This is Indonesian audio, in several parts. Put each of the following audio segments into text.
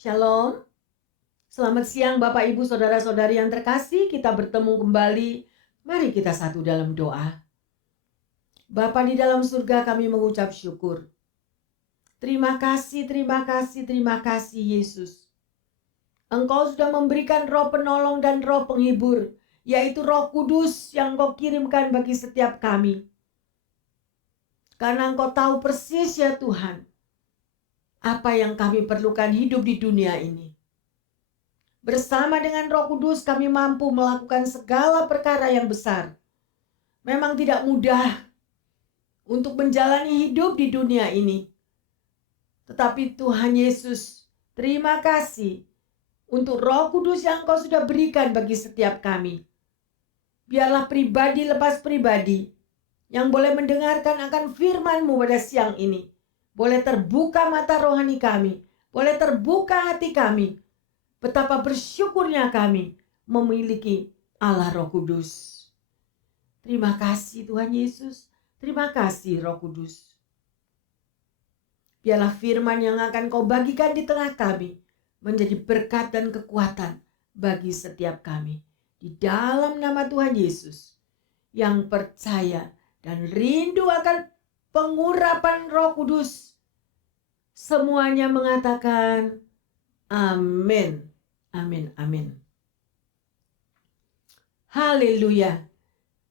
Shalom, selamat siang Bapak Ibu Saudara-saudari yang terkasih, kita bertemu kembali. Mari kita satu dalam doa. Bapa di dalam surga, kami mengucap syukur. Terima kasih, terima kasih, terima kasih Yesus. Engkau sudah memberikan roh penolong dan roh penghibur, yaitu Roh Kudus yang Engkau kirimkan bagi setiap kami. Karena Engkau tahu persis ya Tuhan, apa yang kami perlukan hidup di dunia ini. Bersama dengan Roh Kudus kami mampu melakukan segala perkara yang besar. Memang tidak mudah untuk menjalani hidup di dunia ini. Tetapi Tuhan Yesus, terima kasih untuk Roh Kudus yang Engkau sudah berikan bagi setiap kami. Biarlah pribadi lepas pribadi yang boleh mendengarkan akan firman-Mu pada siang ini boleh terbuka mata rohani kami, boleh terbuka hati kami. Betapa bersyukurnya kami memiliki Allah Roh Kudus. Terima kasih Tuhan Yesus, terima kasih Roh Kudus. Biarlah firman yang akan Kau bagikan di tengah kami menjadi berkat dan kekuatan bagi setiap kami. Di dalam nama Tuhan Yesus yang percaya dan rindu akan pengurapan Roh Kudus, semuanya mengatakan amin, amin, amin. Haleluya.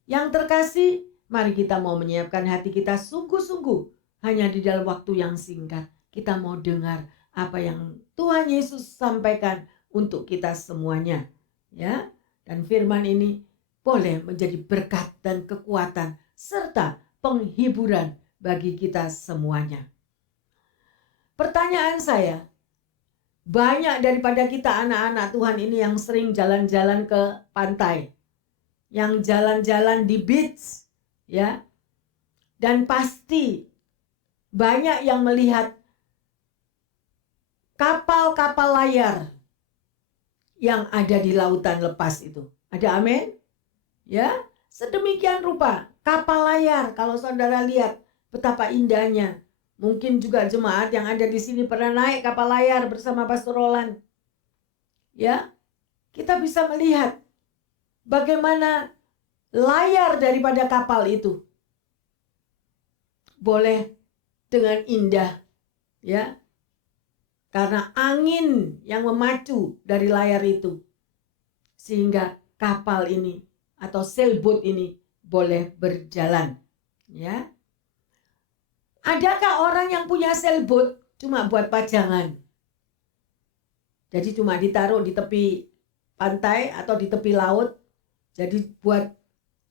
Yang terkasih, mari kita mau menyiapkan hati kita sungguh-sungguh. Hanya di dalam waktu yang singkat, kita mau dengar apa yang Tuhan Yesus sampaikan untuk kita semuanya. Ya, dan firman ini boleh menjadi berkat dan kekuatan serta penghiburan bagi kita semuanya. Pertanyaan saya, banyak daripada kita anak-anak Tuhan ini yang sering jalan-jalan ke pantai, yang jalan-jalan di beach, ya, dan pasti banyak yang melihat kapal-kapal layar yang ada di lautan lepas itu. Ada amin? Ya, sedemikian rupa kapal layar. Kalau saudara lihat betapa indahnya. Mungkin juga jemaat yang ada di sini pernah naik kapal layar bersama Pastor Roland. Ya, kita bisa melihat bagaimana layar daripada kapal itu boleh dengan indah, ya, karena angin yang memacu dari layar itu, sehingga kapal ini atau sailboat ini boleh berjalan, ya. Adakah orang yang punya sailboat cuma buat pajangan? Jadi cuma ditaruh di tepi pantai atau di tepi laut, jadi buat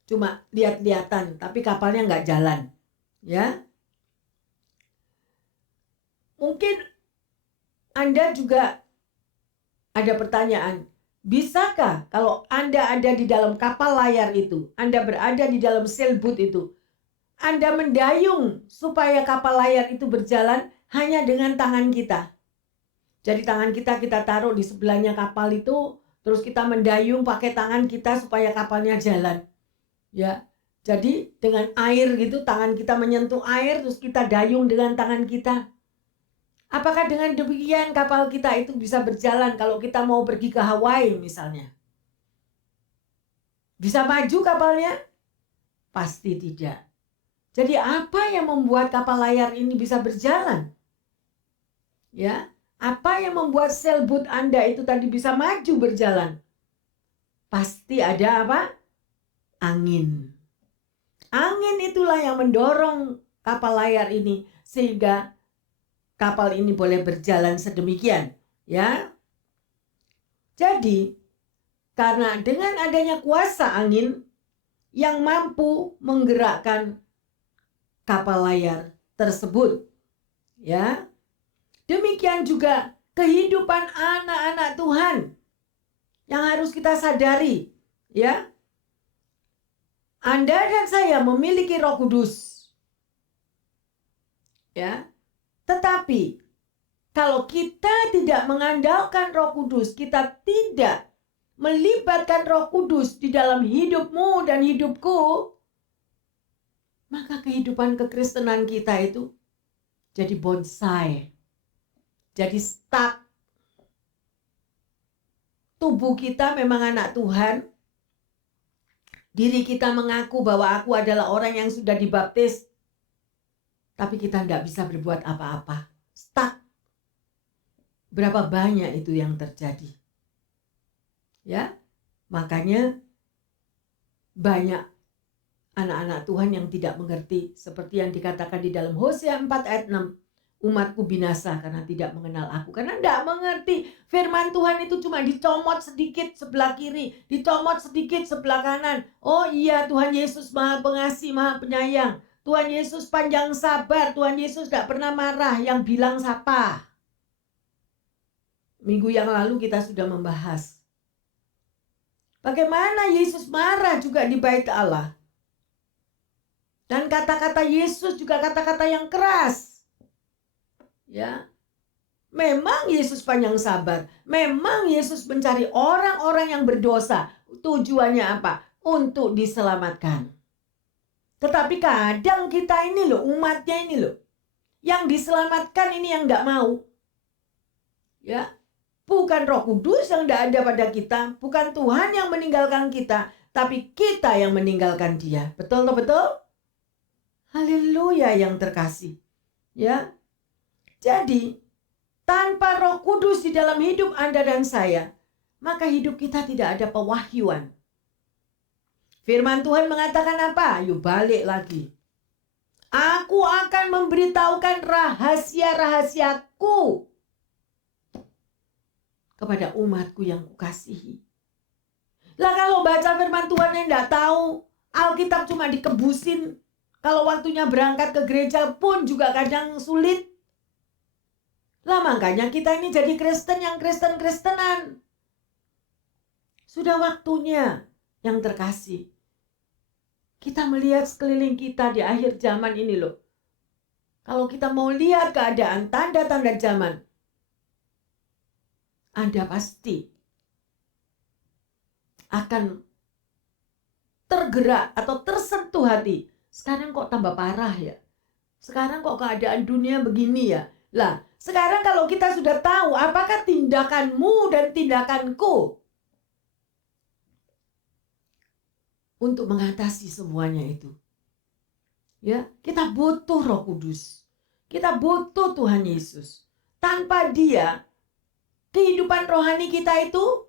cuma lihat-lihatan, tapi kapalnya nggak jalan, ya. Mungkin Anda juga ada pertanyaan, bisakah kalau Anda ada di dalam kapal layar itu, Anda berada di dalam sailboat itu, Anda mendayung supaya kapal layar itu berjalan hanya dengan tangan kita? Jadi tangan kita taruh di sebelahnya kapal itu, terus kita mendayung pakai tangan kita supaya kapalnya jalan. Ya, jadi dengan air gitu, tangan kita menyentuh air, terus kita dayung dengan tangan kita. Apakah dengan demikian kapal kita itu bisa berjalan kalau kita mau pergi ke Hawaii misalnya? Bisa maju kapalnya? Pasti tidak. Jadi apa yang membuat kapal layar ini bisa berjalan? Ya, apa yang membuat sailboat Anda itu tadi bisa maju berjalan? Pasti ada apa? Angin. Angin itulah yang mendorong kapal layar ini sehingga kapal ini boleh berjalan sedemikian, ya. Jadi, karena dengan adanya kuasa angin yang mampu menggerakkan kapal layar tersebut, ya. Demikian juga kehidupan anak-anak Tuhan yang harus kita sadari, ya. Anda dan saya memiliki Roh Kudus. Ya. Tetapi kalau kita tidak mengandalkan Roh Kudus, kita tidak melibatkan Roh Kudus di dalam hidupmu dan hidupku, maka kehidupan kekristenan kita itu jadi bonsai, jadi stuck. Tubuh kita memang anak Tuhan, diri kita mengaku bahwa aku adalah orang yang sudah dibaptis, tapi kita nggak bisa berbuat apa-apa, stuck. Berapa banyak itu yang terjadi? Ya, makanya banyak anak-anak Tuhan yang tidak mengerti, seperti yang dikatakan di dalam Hosea 4 ayat 6. Umatku binasa karena tidak mengenal aku. Karena tidak mengerti firman Tuhan itu cuma dicomot sedikit sebelah kiri, dicomot sedikit sebelah kanan. Oh iya, Tuhan Yesus maha pengasih, maha penyayang. Tuhan Yesus panjang sabar, Tuhan Yesus tidak pernah marah. Yang bilang siapa? Minggu yang lalu kita sudah membahas bagaimana Yesus marah juga di bait Allah. Dan kata-kata Yesus juga kata-kata yang keras. Ya, memang Yesus panjang sabar. Memang Yesus mencari orang-orang yang berdosa. Tujuannya apa? Untuk diselamatkan. Tetapi kadang kita ini loh, umatnya ini loh, yang diselamatkan ini yang nggak mau. Ya, bukan Roh Kudus yang tidak ada pada kita, bukan Tuhan yang meninggalkan kita, tapi kita yang meninggalkan Dia. Betul atau betul? Haleluya yang terkasih. Ya. Jadi, tanpa Roh Kudus di dalam hidup Anda dan saya, maka hidup kita tidak ada pewahyuan. Firman Tuhan mengatakan apa? Yuk balik lagi. Aku akan memberitahukan rahasia-rahasiaku kepada umatku yang kukasihi. Lah kalau baca firman Tuhan yang tidak tahu, Alkitab cuma dikebusin. Kalau waktunya berangkat ke gereja pun juga kadang sulit. Lah makanya kita ini jadi Kristen yang Kristen-Kristenan. Sudah waktunya yang terkasih. Kita melihat sekeliling kita di akhir zaman ini loh. Kalau kita mau lihat keadaan tanda-tanda zaman, Anda pasti akan tergerak atau tersentuh hati. Sekarang kok tambah parah ya? Sekarang kok keadaan dunia begini ya? Lah, sekarang kalau kita sudah tahu apakah tindakanmu dan tindakanku untuk mengatasi semuanya itu. Ya, kita butuh Roh Kudus. Kita butuh Tuhan Yesus. Tanpa Dia, kehidupan rohani kita itu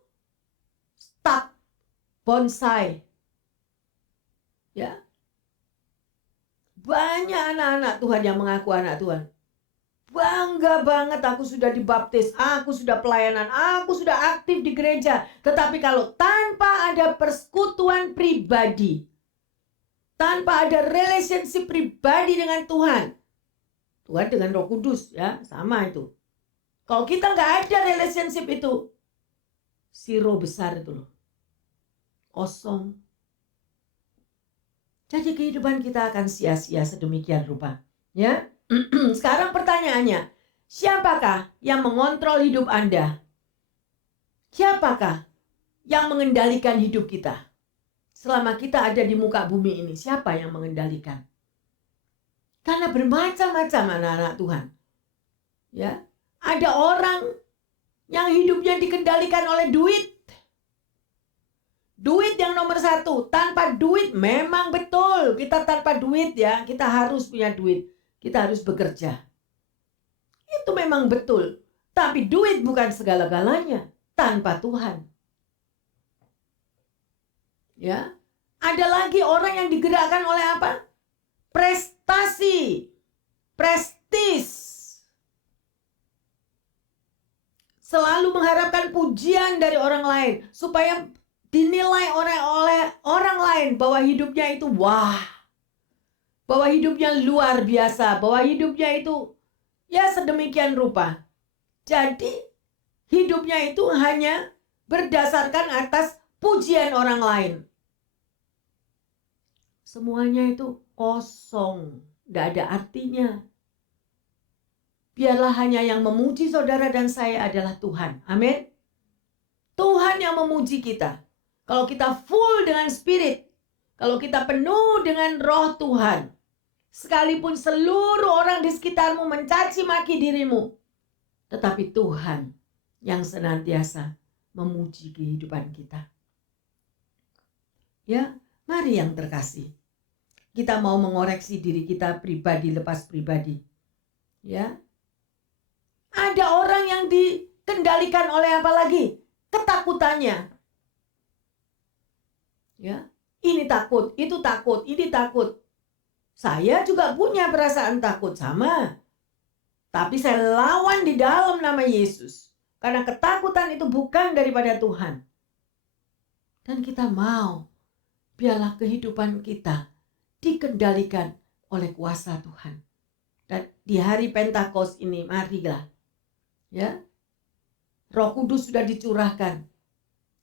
stuck, bonsai. Ya. Banyak anak-anak Tuhan yang mengaku anak Tuhan. Bangga banget aku sudah dibaptis, aku sudah pelayanan, aku sudah aktif di gereja. Tetapi kalau tanpa ada persekutuan pribadi, tanpa ada relationship pribadi dengan Tuhan, Tuhan dengan Roh Kudus ya, sama itu. Kalau kita nggak ada relationship itu, zero besar itu loh. Kosong. Jadi kehidupan kita akan sia-sia sedemikian rupa. Ya. Sekarang pertanyaannya, siapakah yang mengontrol hidup Anda? Siapakah yang mengendalikan hidup kita? Selama kita ada di muka bumi ini, siapa yang mengendalikan? Karena bermacam-macam anak-anak Tuhan. Ya. Ada orang yang hidupnya dikendalikan oleh duit. Duit yang nomor satu. Tanpa duit memang betul. Kita tanpa duit ya. Kita harus punya duit. Kita harus bekerja. Itu memang betul. Tapi duit bukan segala-galanya. Tanpa Tuhan. Ya. Ada lagi orang yang digerakkan oleh apa? Prestasi. Prestis. Selalu mengharapkan pujian dari orang lain. Supaya dinilai oleh orang lain bahwa hidupnya itu wah. Bahwa hidupnya luar biasa. Bahwa hidupnya itu ya sedemikian rupa. Jadi hidupnya itu hanya berdasarkan atas pujian orang lain. semuanya itu kosong, tidak ada artinya. Biarlah hanya yang memuji saudara dan saya adalah Tuhan. Amin. Tuhan yang memuji kita. Kalau kita full dengan spirit, kalau kita penuh dengan roh Tuhan, sekalipun seluruh orang di sekitarmu mencaci maki dirimu, tetapi Tuhan yang senantiasa memuji kehidupan kita. Ya, mari yang terkasih. Kita mau mengoreksi diri kita pribadi lepas pribadi. Ya. Ada orang yang dikendalikan oleh apa lagi? Ketakutannya. Ya, ini takut, itu takut, ini takut. Saya juga punya perasaan takut sama. Tapi saya lawan di dalam nama Yesus. Karena ketakutan itu bukan daripada Tuhan. Dan kita mau biarlah kehidupan kita dikendalikan oleh kuasa Tuhan. Dan di hari Pentakosta ini marilah, ya, Roh Kudus sudah dicurahkan.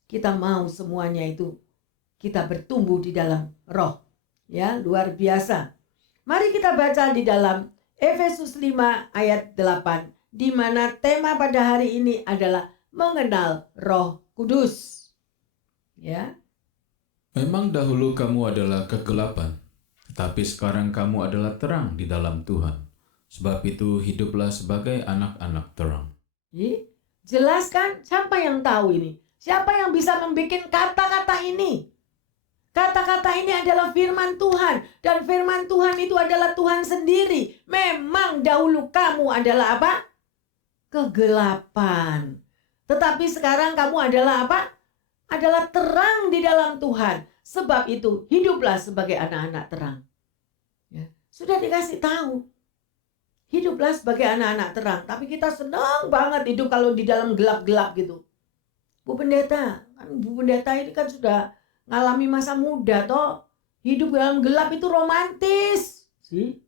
Kita mau semuanya itu kita bertumbuh di dalam roh. Ya, luar biasa. Mari kita baca di dalam Efesus 5 ayat 8, di mana tema pada hari ini adalah mengenal Roh Kudus. Ya. Memang dahulu kamu adalah kegelapan, tetapi sekarang kamu adalah terang di dalam Tuhan. Sebab itu hiduplah sebagai anak-anak terang. Jelaskan siapa yang tahu ini? Siapa yang bisa membuat kata-kata ini? Kata-kata ini adalah firman Tuhan. Dan firman Tuhan itu adalah Tuhan sendiri. Memang dahulu kamu adalah apa? Kegelapan. Tetapi sekarang kamu adalah apa? Adalah terang di dalam Tuhan. Sebab itu hiduplah sebagai anak-anak terang. Ya. Sudah dikasih tahu. Hiduplah sebagai anak-anak terang. Tapi kita senang banget hidup kalau di dalam gelap-gelap gitu. Bu Pendeta ini kan sudah ngalami masa muda toh. Hidup dalam gelap itu romantis. Sih.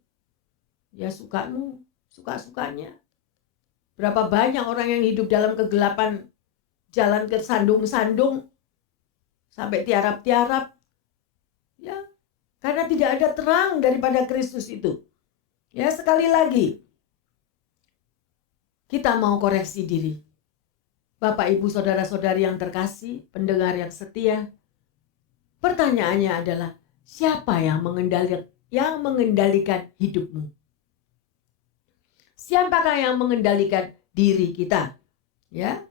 Ya suka-sukanya. Berapa banyak orang yang hidup dalam kegelapan, jalan ke sandung-sandung sampai tiarap-tiarap. Ya, karena tidak ada terang daripada Kristus itu. Ya, sekali lagi kita mau koreksi diri. Bapak, Ibu, saudara-saudari yang terkasih, pendengar yang setia. Pertanyaannya adalah, siapa yang mengendalikan hidupmu? Siapakah yang mengendalikan diri kita? Ya.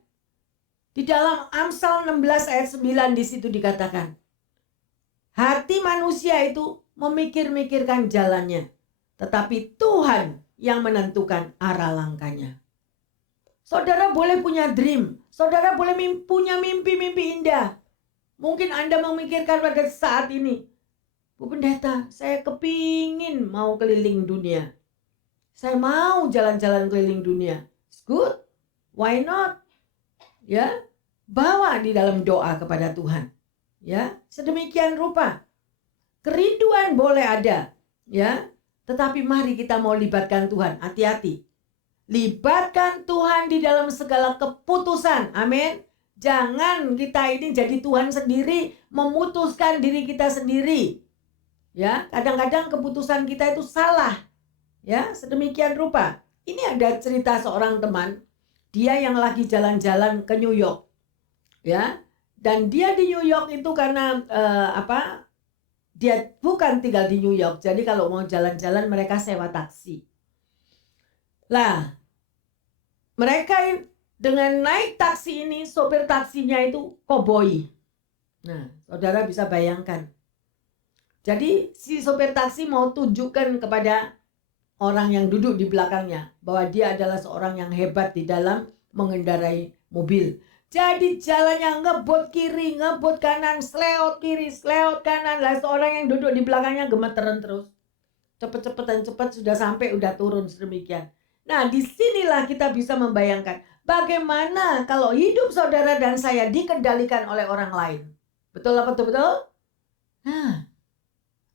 Di dalam Amsal 16 ayat 9 di situ dikatakan, hati manusia itu memikir-mikirkan jalannya, tetapi Tuhan yang menentukan arah langkahnya. Saudara boleh punya dream, saudara boleh punya mimpi-mimpi indah. Mungkin Anda memikirkan pada saat ini, Bu Pendeta, saya kepingin mau keliling dunia. Saya mau jalan-jalan keliling dunia. It's good, why not? Ya, bawa di dalam doa kepada Tuhan. Ya, sedemikian rupa. Kerinduan boleh ada, ya. Tetapi mari kita mau libatkan Tuhan. Hati-hati. Libatkan Tuhan di dalam segala keputusan. Amin. Jangan kita ini jadi Tuhan sendiri, memutuskan diri kita sendiri. Ya, kadang-kadang keputusan kita itu salah. Ya, sedemikian rupa. Ini ada cerita seorang teman, dia yang lagi jalan-jalan ke New York. Ya. Dan dia di New York itu karena dia bukan tinggal di New York. Jadi kalau mau jalan-jalan mereka sewa taksi. Lah, mereka dengan naik taksi ini, sopir taksinya itu koboi. Nah, saudara bisa bayangkan. Jadi si sopir taksi mau tunjukkan kepada orang yang duduk di belakangnya bahwa dia adalah seorang yang hebat di dalam mengendarai mobil. Jadi jalannya ngebut kiri, ngebut kanan, seleot kiri, seleot kanan. Lah seorang yang duduk di belakangnya gemeteran terus. Cepet-cepetan sudah sampai, udah turun sedemikian. Nah, disinilah kita bisa membayangkan bagaimana kalau hidup saudara dan saya dikendalikan oleh orang lain. Betul apa betul? Nah,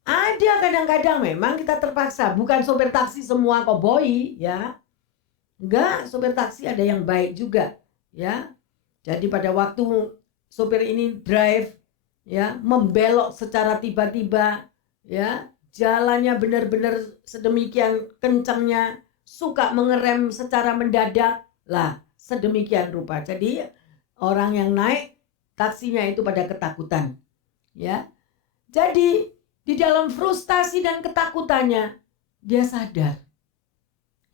ada kadang-kadang memang kita terpaksa. Bukan sopir taksi semua koboi, ya. Enggak, sopir taksi ada yang baik juga, ya. Jadi pada waktu sopir ini drive, ya, membelok secara tiba-tiba, ya, jalannya benar-benar sedemikian kencangnya, suka mengerem secara mendadak, lah sedemikian rupa. Jadi orang yang naik taksinya itu pada ketakutan, ya. Jadi di dalam frustasi dan ketakutannya dia sadar,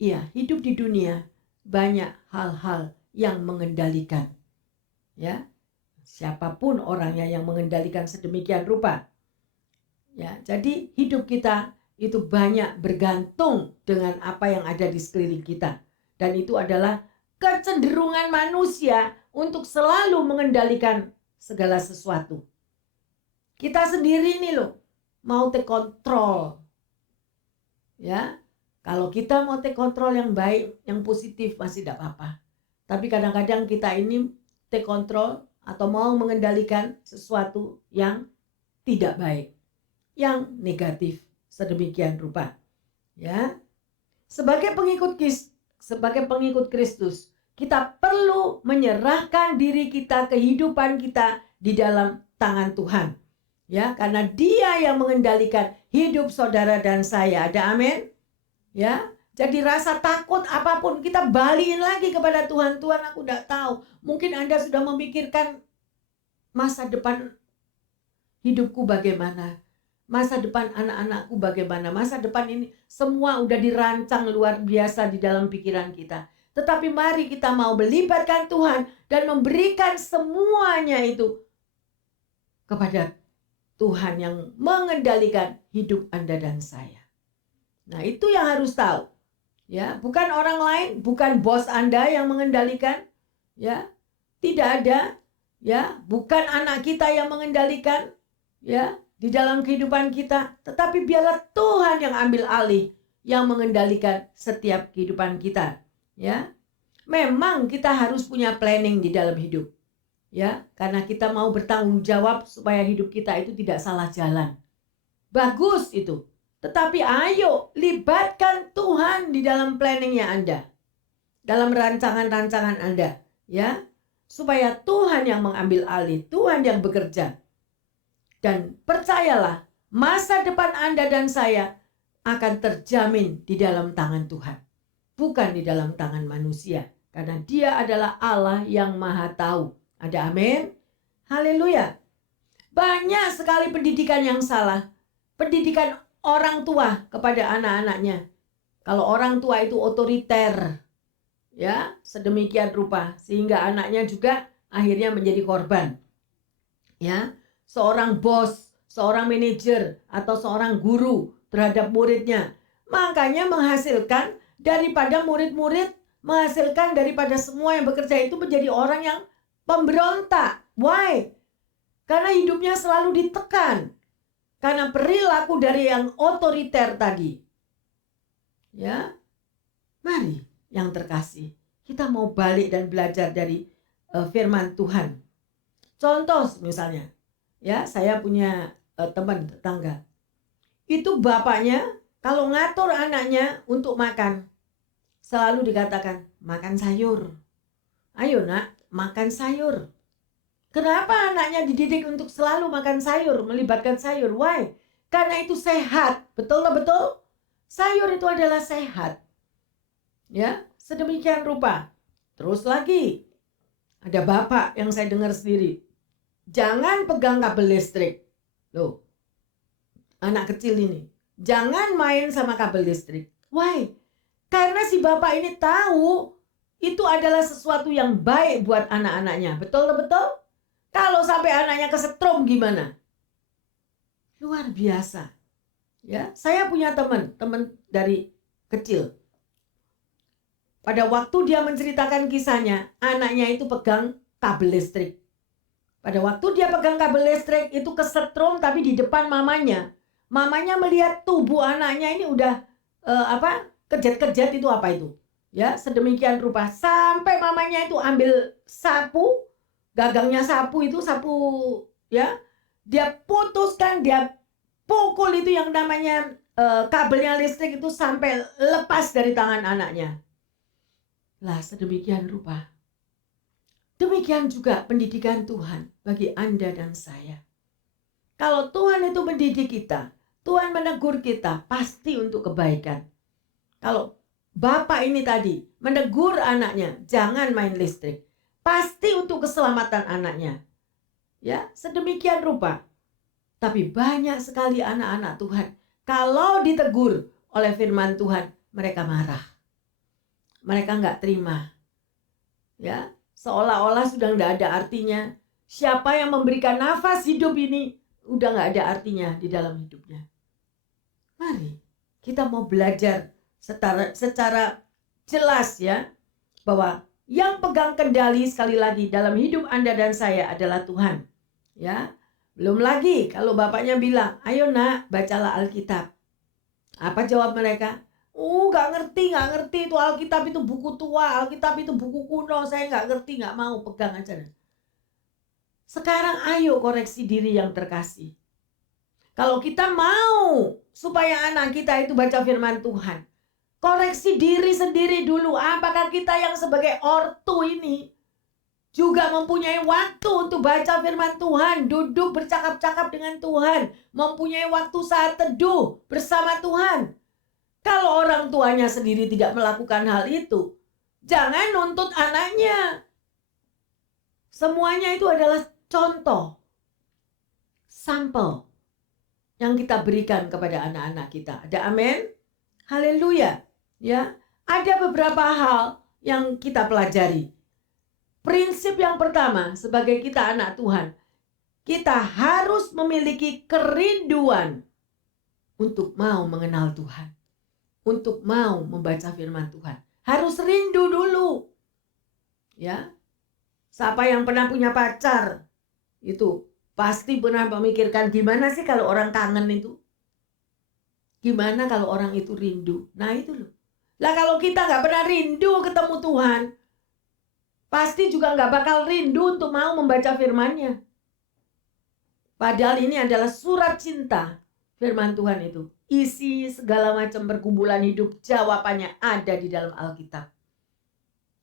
iya, hidup di dunia banyak hal-hal yang mengendalikan, ya. Siapapun orangnya yang mengendalikan sedemikian rupa. Ya, jadi hidup kita itu banyak bergantung dengan apa yang ada di sekeliling kita. Dan itu adalah kecenderungan manusia untuk selalu mengendalikan segala sesuatu. Kita sendiri nih loh, mau take control. Ya, kalau kita mau take control yang baik, yang positif masih tidak apa-apa. Tapi kadang-kadang kita ini take control atau mau mengendalikan sesuatu yang tidak baik, yang negatif sedemikian rupa. Ya, sebagai pengikut Kristus, kita perlu menyerahkan diri kita, kehidupan kita di dalam tangan Tuhan. Ya, karena Dia yang mengendalikan hidup saudara dan saya. Ada amin? Ya, jadi rasa takut apapun kita balikin lagi kepada Tuhan. Tuhan, aku tidak tahu. Mungkin Anda sudah memikirkan masa depan hidupku bagaimana, masa depan anak-anakku bagaimana, masa depan ini semua udah dirancang luar biasa di dalam pikiran kita. Tetapi mari kita mau melibatkan Tuhan dan memberikan semuanya itu kepada Tuhan yang mengendalikan hidup Anda dan saya. Nah, itu yang harus tahu. Ya, bukan orang lain, bukan bos Anda yang mengendalikan, ya. Tidak ada, ya, bukan anak kita yang mengendalikan, ya, di dalam kehidupan kita, tetapi biarlah Tuhan yang ambil alih, yang mengendalikan setiap kehidupan kita, ya. Memang kita harus punya planning di dalam hidup, ya, karena kita mau bertanggung jawab supaya hidup kita itu tidak salah jalan. Bagus itu. Tetapi ayo libatkan Tuhan di dalam planningnya Anda, dalam rancangan-rancangan Anda, ya, supaya Tuhan yang mengambil alih, Tuhan yang bekerja. Dan percayalah, masa depan Anda dan saya akan terjamin di dalam tangan Tuhan, bukan di dalam tangan manusia, karena Dia adalah Allah yang Maha Tahu. Ada amin? Haleluya. Banyak sekali pendidikan yang salah. Pendidikan orang tua kepada anak-anaknya. Kalau orang tua itu otoriter, ya, sedemikian rupa sehingga anaknya juga akhirnya menjadi korban. Ya, seorang bos, seorang manajer atau seorang guru terhadap muridnya, makanya menghasilkan daripada murid-murid, menghasilkan daripada semua yang bekerja itu menjadi orang yang pemberontak. Why? Karena hidupnya selalu ditekan. Karena perilaku dari yang otoriter tadi. Ya, mari yang terkasih, kita mau balik dan belajar dari firman Tuhan. Contoh misalnya, ya, saya punya teman tetangga. Itu bapaknya kalau ngatur anaknya untuk makan, selalu dikatakan, makan sayur. Ayo nak, makan sayur. Kenapa anaknya dididik untuk selalu makan sayur, melibatkan sayur? Why? Karena itu sehat. Betul tak betul? Sayur itu adalah sehat. Ya, sedemikian rupa. Terus lagi, ada bapak yang saya dengar sendiri. Jangan pegang kabel listrik. Loh, anak kecil ini. Jangan main sama kabel listrik. Why? Karena si bapak ini tahu itu adalah sesuatu yang baik buat anak-anaknya. Betul tak betul? Kalau sampai anaknya kesetrum gimana? Luar biasa. Ya, saya punya teman dari kecil. Pada waktu dia menceritakan kisahnya, anaknya itu pegang kabel listrik. Pada waktu dia pegang kabel listrik itu kesetrum tapi di depan mamanya. Mamanya melihat tubuh anaknya ini udah kejat-kejat itu apa itu? Ya, sedemikian rupa sampai mamanya itu ambil sapu, gagangnya sapu itu sapu, ya, dia putuskan, dia pukul itu yang namanya kabelnya listrik itu sampai lepas dari tangan anaknya. Lah sedemikian rupa. Demikian juga pendidikan Tuhan bagi Anda dan saya. Kalau Tuhan itu mendidik kita, Tuhan menegur kita pasti untuk kebaikan. Kalau bapak ini tadi menegur anaknya, jangan main listrik, pasti untuk keselamatan anaknya. Ya, sedemikian rupa. Tapi banyak sekali anak-anak Tuhan, kalau ditegur oleh firman Tuhan, mereka marah. Mereka nggak terima. Ya, seolah-olah sudah nggak ada artinya. Siapa yang memberikan nafas hidup ini, udah nggak ada artinya di dalam hidupnya. Mari kita mau belajar secara jelas ya, bahwa yang pegang kendali sekali lagi dalam hidup Anda dan saya adalah Tuhan. Ya, belum lagi kalau bapaknya bilang, ayo nak, bacalah Alkitab. Apa jawab mereka? Gak ngerti itu Alkitab itu buku tua, Alkitab itu buku kuno, saya gak ngerti, gak mau, pegang aja. Sekarang ayo koreksi diri yang terkasih. Kalau kita mau supaya anak kita itu baca firman Tuhan, koreksi diri sendiri dulu. Apakah kita yang sebagai ortu ini juga mempunyai waktu untuk baca firman Tuhan, duduk bercakap-cakap dengan Tuhan, mempunyai waktu saat teduh bersama Tuhan. Kalau orang tuanya sendiri tidak melakukan hal itu, jangan nuntut anaknya. Semuanya itu adalah contoh, sampel yang kita berikan kepada anak-anak kita. Ada amin? Haleluya. Ya, ada beberapa hal yang kita pelajari. Prinsip yang pertama, sebagai kita anak Tuhan, kita harus memiliki kerinduan untuk mau mengenal Tuhan, untuk mau membaca firman Tuhan. Harus rindu dulu. Ya. Siapa yang pernah punya pacar, itu pasti pernah memikirkan gimana sih kalau orang kangen itu? Gimana kalau orang itu rindu? Nah itu loh. Lah kalau kita nggak pernah rindu ketemu Tuhan, pasti juga nggak bakal rindu untuk mau membaca firman-Nya. Padahal ini adalah surat cinta firman Tuhan itu. Isi segala macam pergumulan hidup, jawabannya ada di dalam Alkitab.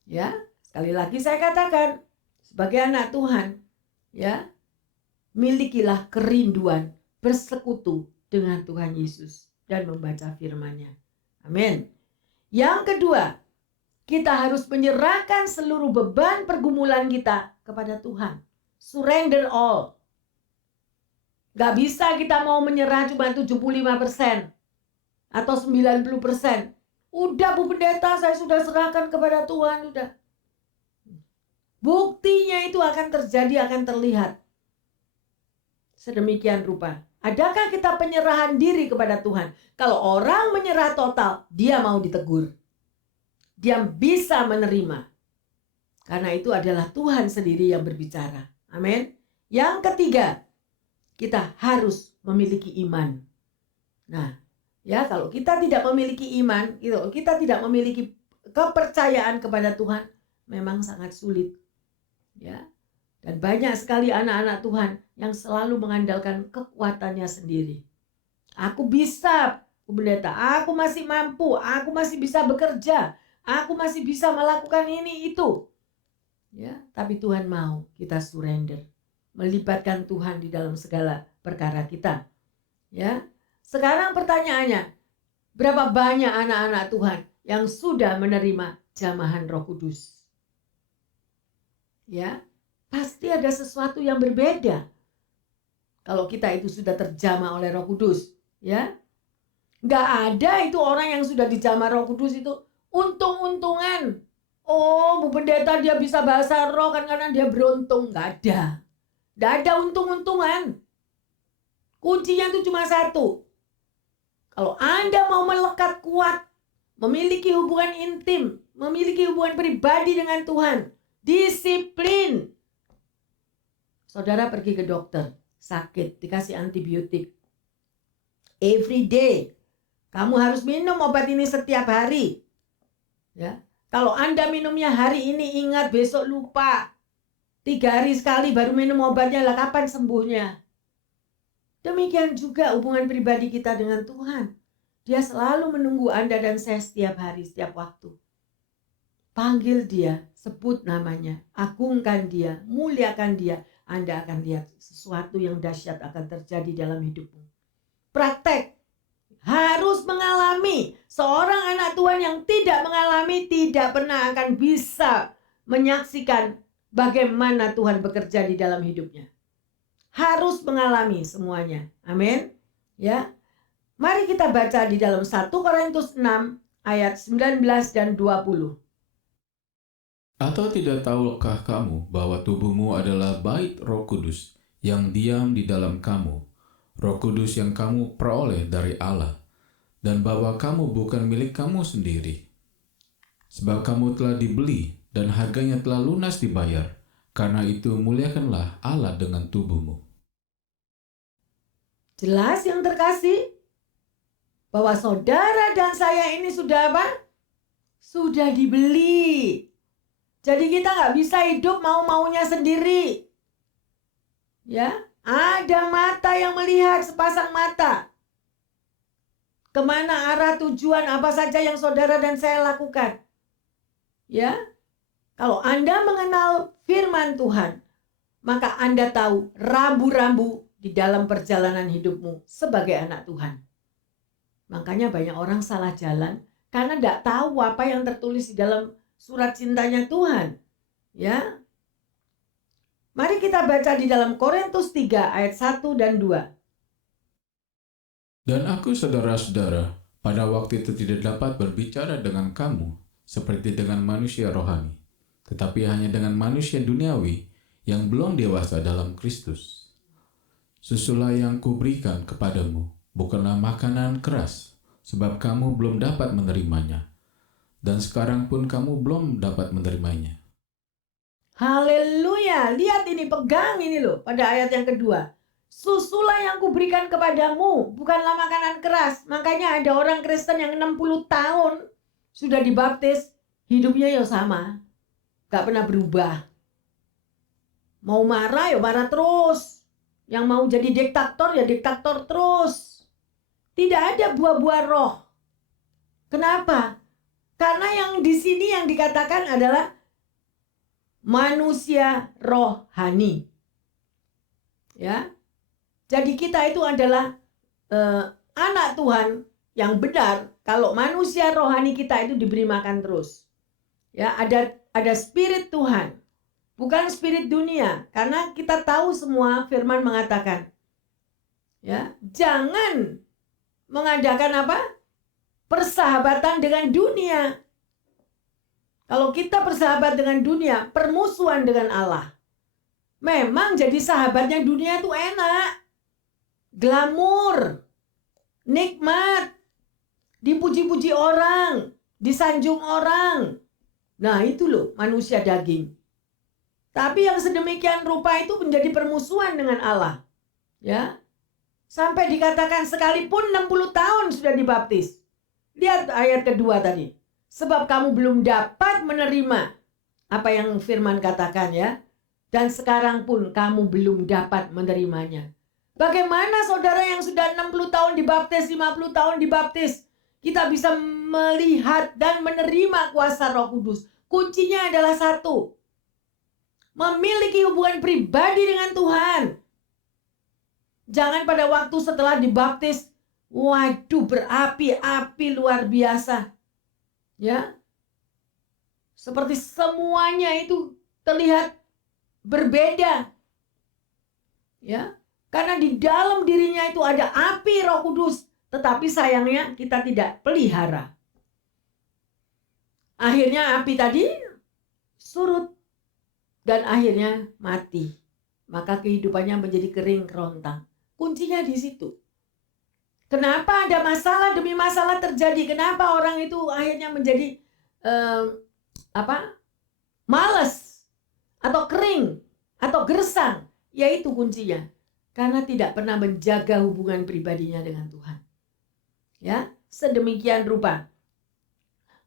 Ya, sekali lagi saya katakan, sebagai anak Tuhan, ya, milikilah kerinduan bersekutu dengan Tuhan Yesus dan membaca firman-Nya. Amin. Yang kedua, kita harus menyerahkan seluruh beban pergumulan kita kepada Tuhan. Surrender all. Gak bisa kita mau menyerah cuma 75% atau 90%. Udah Bu Pendeta, saya sudah serahkan kepada Tuhan. Udah. Buktinya itu akan terjadi, akan terlihat. Sedemikian rupa. Adakah kita penyerahan diri kepada Tuhan? Kalau orang menyerah total, dia mau ditegur. Dia bisa menerima. Karena itu adalah Tuhan sendiri yang berbicara. Amin. Yang ketiga, kita harus memiliki iman. Nah, ya kalau kita tidak memiliki iman, kita tidak memiliki kepercayaan kepada Tuhan, memang sangat sulit. Ya. Dan banyak sekali anak-anak Tuhan yang selalu mengandalkan kekuatannya sendiri. Aku bisa, Bu Pendeta, aku masih mampu, aku masih bisa bekerja, aku masih bisa melakukan ini itu. Ya, tapi Tuhan mau kita surrender, melibatkan Tuhan di dalam segala perkara kita. Ya. Sekarang pertanyaannya, berapa banyak anak-anak Tuhan yang sudah menerima jamahan Roh Kudus? Ya, pasti ada sesuatu yang berbeda. Kalau kita itu sudah terjamah oleh Roh Kudus, ya. Nggak ada itu orang yang sudah dijamah Roh Kudus itu untung-untungan. Oh, Bu Pendeta dia bisa bahasa roh kan karena dia beruntung. Nggak ada. Nggak ada untung-untungan. Kuncinya itu cuma satu. Kalau Anda mau melekat kuat, memiliki hubungan intim, memiliki hubungan pribadi dengan Tuhan, disiplin. Saudara pergi ke dokter, sakit, dikasih antibiotik. Every day. Kamu harus minum obat ini setiap hari. Ya. Kalau Anda minumnya hari ini ingat, besok lupa. 3 hari sekali baru minum obatnya, lah kapan sembuhnya? Demikian juga hubungan pribadi kita dengan Tuhan. Dia selalu menunggu Anda dan saya setiap hari, setiap waktu. Panggil dia, sebut namanya, agungkan dia, muliakan dia. Anda akan lihat sesuatu yang dahsyat akan terjadi dalam hidupmu. Praktek harus mengalami. Seorang anak Tuhan yang tidak mengalami tidak pernah akan bisa menyaksikan bagaimana Tuhan bekerja di dalam hidupnya. Harus mengalami semuanya. Amin. Ya. Mari kita baca di dalam 1 Korintus 6 ayat 19 dan 20. Atau tidak tahukah kamu bahwa tubuhmu adalah bait Roh Kudus yang diam di dalam kamu, Roh Kudus yang kamu peroleh dari Allah, dan bahwa kamu bukan milik kamu sendiri. Sebab kamu telah dibeli dan harganya telah lunas dibayar, karena itu muliakanlah Allah dengan tubuhmu. Jelas yang terkasih? Bahwa saudara dan saya ini sudah apa? Sudah dibeli. Jadi kita nggak bisa hidup mau-maunya sendiri. Ya, ada mata yang melihat, sepasang mata. Kemana arah tujuan apa saja yang saudara dan saya lakukan. Ya, kalau Anda mengenal firman Tuhan, maka Anda tahu rambu-rambu di dalam perjalanan hidupmu sebagai anak Tuhan. Makanya banyak orang salah jalan karena tidak tahu apa yang tertulis di dalam surat cintanya Tuhan. Ya. Mari kita baca di dalam Korintus 3 ayat 1 dan 2. Dan aku, saudara-saudara, pada waktu itu tidak dapat berbicara dengan kamu seperti dengan manusia rohani, tetapi hanya dengan manusia duniawi yang belum dewasa dalam Kristus. Susulah yang kuberikan kepadamu, bukanlah makanan keras, sebab kamu belum dapat menerimanya, dan sekarang pun kamu belum dapat menerimanya. Haleluya, lihat ini, pegang ini loh pada ayat yang kedua. Susulah yang kuberikan kepadamu, bukanlah makanan keras. Makanya ada orang Kristen yang 60 tahun sudah dibaptis, hidupnya ya sama, gak pernah berubah. Mau marah ya marah terus, yang mau jadi diktator ya diktator terus. Tidak ada buah-buah roh. Kenapa? Karena yang di sini yang dikatakan adalah manusia rohani. Ya. Jadi kita itu adalah anak Tuhan yang benar kalau manusia rohani kita itu diberi makan terus. Ya, ada spirit Tuhan, bukan spirit dunia. Karena kita tahu semua firman mengatakan, ya, jangan mengadakan apa? Persahabatan dengan dunia. Kalau kita bersahabat dengan dunia, permusuhan dengan Allah. Memang jadi sahabatnya dunia itu enak. Glamur, nikmat, dipuji-puji orang, disanjung orang. Nah itu loh manusia daging. Tapi yang sedemikian rupa itu menjadi permusuhan dengan Allah. Ya, sampai dikatakan sekalipun 60 tahun sudah dibaptis. Lihat ayat kedua tadi. Sebab kamu belum dapat menerima apa yang firman katakan ya. Dan sekarang pun kamu belum dapat menerimanya. Bagaimana saudara yang sudah 60 tahun dibaptis, 50 tahun dibaptis, kita bisa melihat dan menerima kuasa Roh Kudus? Kuncinya adalah satu. Memiliki hubungan pribadi dengan Tuhan. Jangan pada waktu setelah dibaptis, waduh berapi-api luar biasa. Ya. Seperti semuanya itu terlihat berbeda. Ya. Karena di dalam dirinya itu ada api Roh Kudus, tetapi sayangnya kita tidak pelihara. Akhirnya api tadi surut dan akhirnya mati. Maka kehidupannya menjadi kering kerontang. Kuncinya di situ. Kenapa ada masalah demi masalah terjadi? Kenapa orang itu akhirnya menjadi malas atau kering atau gersang? Yaitu kuncinya. Karena tidak pernah menjaga hubungan pribadinya dengan Tuhan. Ya, sedemikian rupa.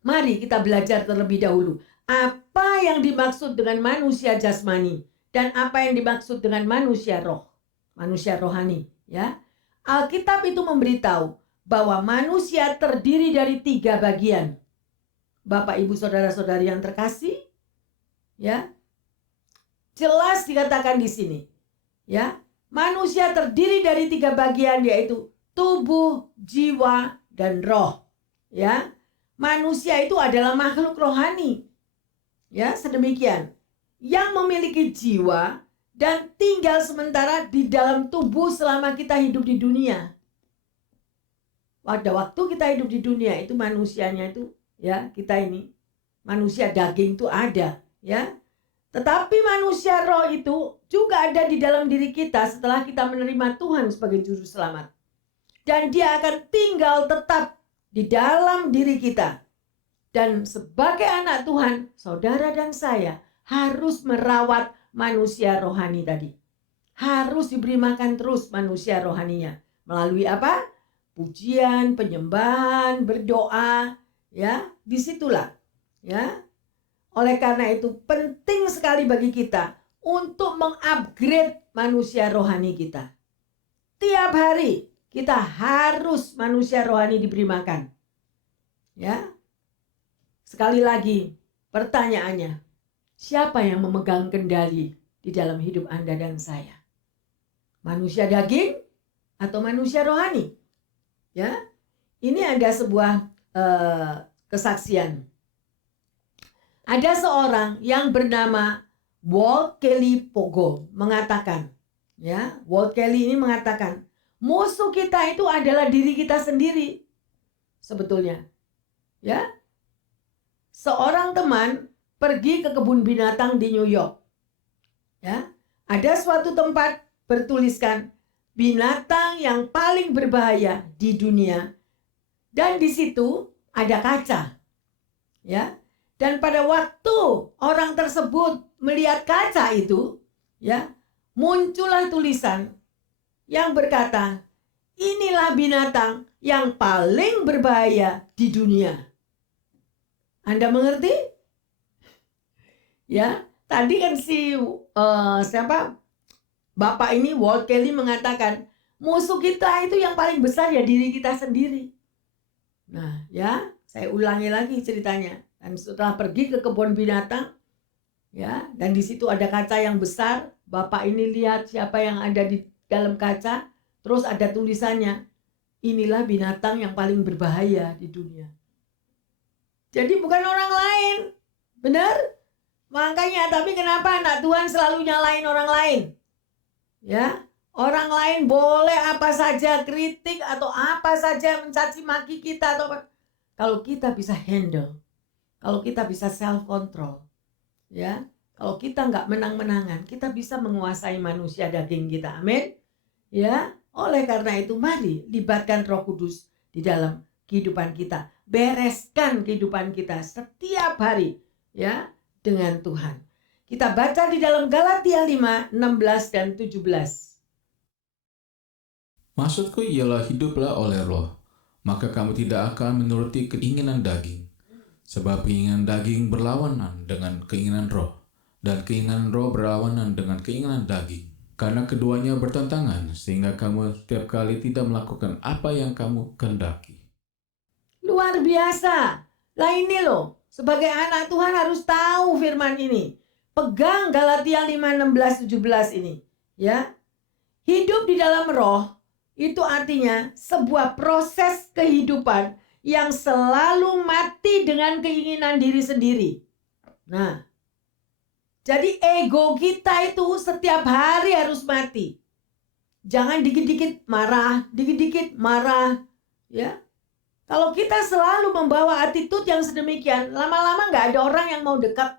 Mari kita belajar terlebih dahulu. Apa yang dimaksud dengan manusia jasmani dan apa yang dimaksud dengan manusia roh, manusia rohani. Ya, Alkitab itu memberitahu bahwa manusia terdiri dari 3 bagian. Bapak, Ibu, saudara-saudari yang terkasih, ya, jelas dikatakan di sini, ya. Manusia terdiri dari 3 bagian, yaitu tubuh, jiwa, dan roh. Ya, manusia itu adalah makhluk rohani. Ya, sedemikian. Yang memiliki jiwa dan tinggal sementara di dalam tubuh selama kita hidup di dunia. Pada waktu kita hidup di dunia itu manusianya itu, ya, kita ini manusia daging itu ada, ya. Tetapi manusia roh itu juga ada di dalam diri kita setelah kita menerima Tuhan sebagai juru selamat. Dan dia akan tinggal tetap di dalam diri kita. Dan sebagai anak Tuhan, saudara dan saya harus merawat manusia rohani tadi. Harus diberi makan terus manusia rohaninya. Melalui apa? Pujian, penyembahan, berdoa, ya, disitulah, ya. Oleh karena itu penting sekali bagi kita untuk mengupgrade manusia rohani kita. Tiap hari kita harus manusia rohani diberi makan. Ya. Sekali lagi pertanyaannya, siapa yang memegang kendali di dalam hidup Anda dan saya? Manusia daging atau manusia rohani? Ya. Ini ada sebuah kesaksian. Ada seorang yang bernama Walt Kelly Pogo mengatakan, ya, Walt Kelly ini mengatakan, musuh kita itu adalah diri kita sendiri. Sebetulnya, ya. Seorang teman pergi ke kebun binatang di New York. Ya, ada suatu tempat bertuliskan binatang yang paling berbahaya di dunia. Dan di situ ada kaca. Ya. Dan pada waktu orang tersebut melihat kaca itu, ya, muncullah tulisan yang berkata, inilah binatang yang paling berbahaya di dunia. Anda mengerti? Ya, tadi kan Bapak ini Walt Kelly mengatakan, musuh kita itu yang paling besar ya diri kita sendiri. Nah, ya, saya ulangi lagi ceritanya. Dan setelah pergi ke kebun binatang, ya, dan di situ ada kaca yang besar, Bapak ini lihat siapa yang ada di dalam kaca, terus ada tulisannya, inilah binatang yang paling berbahaya di dunia. Jadi bukan orang lain, benar? Makanya, tapi kenapa anak Tuhan selalu nyalain orang lain? Ya, orang lain boleh apa saja kritik atau apa saja mencaci maki kita atau apa. Kalau kita bisa handle, kalau kita bisa self control, ya, kalau kita nggak menang-menangan, kita bisa menguasai manusia daging kita. Amin. Ya, oleh karena itu mari libatkan Roh Kudus di dalam kehidupan kita. Bereskan kehidupan kita setiap hari, ya, dengan Tuhan. Kita baca di dalam Galatia 5, 16 dan 17. Maksudku ialah hiduplah oleh roh, maka kamu tidak akan menuruti keinginan daging. Sebab keinginan daging berlawanan dengan keinginan roh, dan keinginan roh berlawanan dengan keinginan daging. Karena keduanya bertentangan, sehingga kamu setiap kali tidak melakukan apa yang kamu kehendaki. Luar biasa. Lah ini loh, sebagai anak Tuhan harus tahu firman ini. Pegang Galatia 5, 16, 17 ini. Ya. Hidup di dalam roh, itu artinya sebuah proses kehidupan yang selalu mati dengan keinginan diri sendiri. Nah, jadi ego kita itu setiap hari harus mati. Jangan dikit-dikit marah, ya. Kalau kita selalu membawa attitude yang sedemikian, lama-lama nggak ada orang yang mau dekat.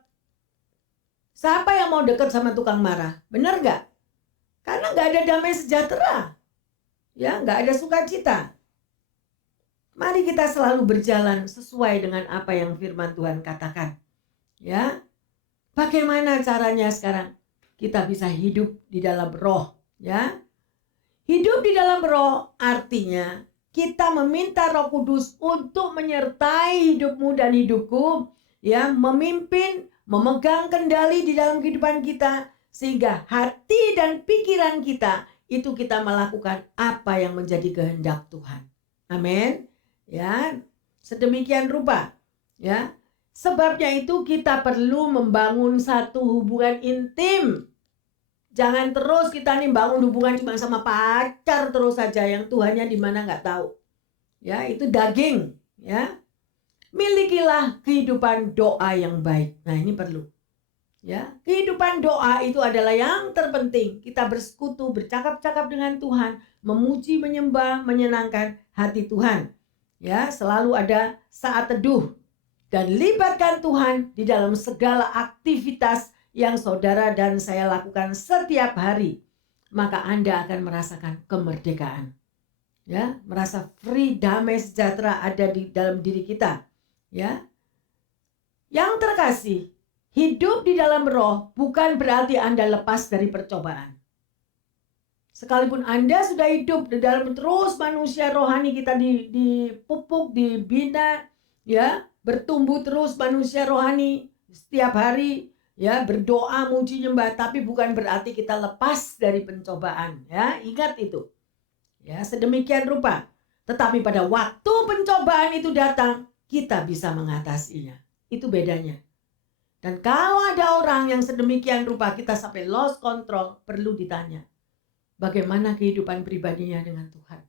Siapa yang mau dekat sama tukang marah? Benar nggak? Karena nggak ada damai sejahtera. Ya, nggak ada sukacita. Mari kita selalu berjalan sesuai dengan apa yang firman Tuhan katakan. Ya, bagaimana caranya sekarang? Kita bisa hidup di dalam roh. Ya, hidup di dalam roh artinya kita meminta Roh Kudus untuk menyertai hidupmu dan hidupku, ya, memimpin, memegang kendali di dalam kehidupan kita, sehingga hati dan pikiran kita itu kita melakukan apa yang menjadi kehendak Tuhan. Amin. Ya, sedemikian rupa, ya. Sebabnya itu kita perlu membangun satu hubungan intim Jangan terus kita nih bangun hubungan cuma sama pacar terus saja, yang Tuhannya di mana nggak tahu. Ya, itu daging, ya. Milikilah kehidupan doa yang baik. Nah, ini perlu. Ya, kehidupan doa itu adalah yang terpenting. Kita bersekutu, bercakap-cakap dengan Tuhan, memuji, menyembah, menyenangkan hati Tuhan. Ya, selalu ada saat teduh dan libatkan Tuhan di dalam segala aktivitas yang saudara dan saya lakukan setiap hari. Maka Anda akan merasakan kemerdekaan. Ya, merasa free, damai, sejahtera ada di dalam diri kita. Ya. Yang terkasih, hidup di dalam roh bukan berarti Anda lepas dari percobaan. Sekalipun Anda sudah hidup di dalam terus manusia rohani kita dipupuk, dibina, ya, bertumbuh terus manusia rohani setiap hari, ya, berdoa, muji, nyembah, tapi bukan berarti kita lepas dari pencobaan, ya. Ingat itu. Ya, sedemikian rupa. Tetapi pada waktu pencobaan itu datang, kita bisa mengatasinya. Itu bedanya. Dan kalau ada orang yang sedemikian rupa kita sampai lost control, perlu ditanya, bagaimana kehidupan pribadinya dengan Tuhan.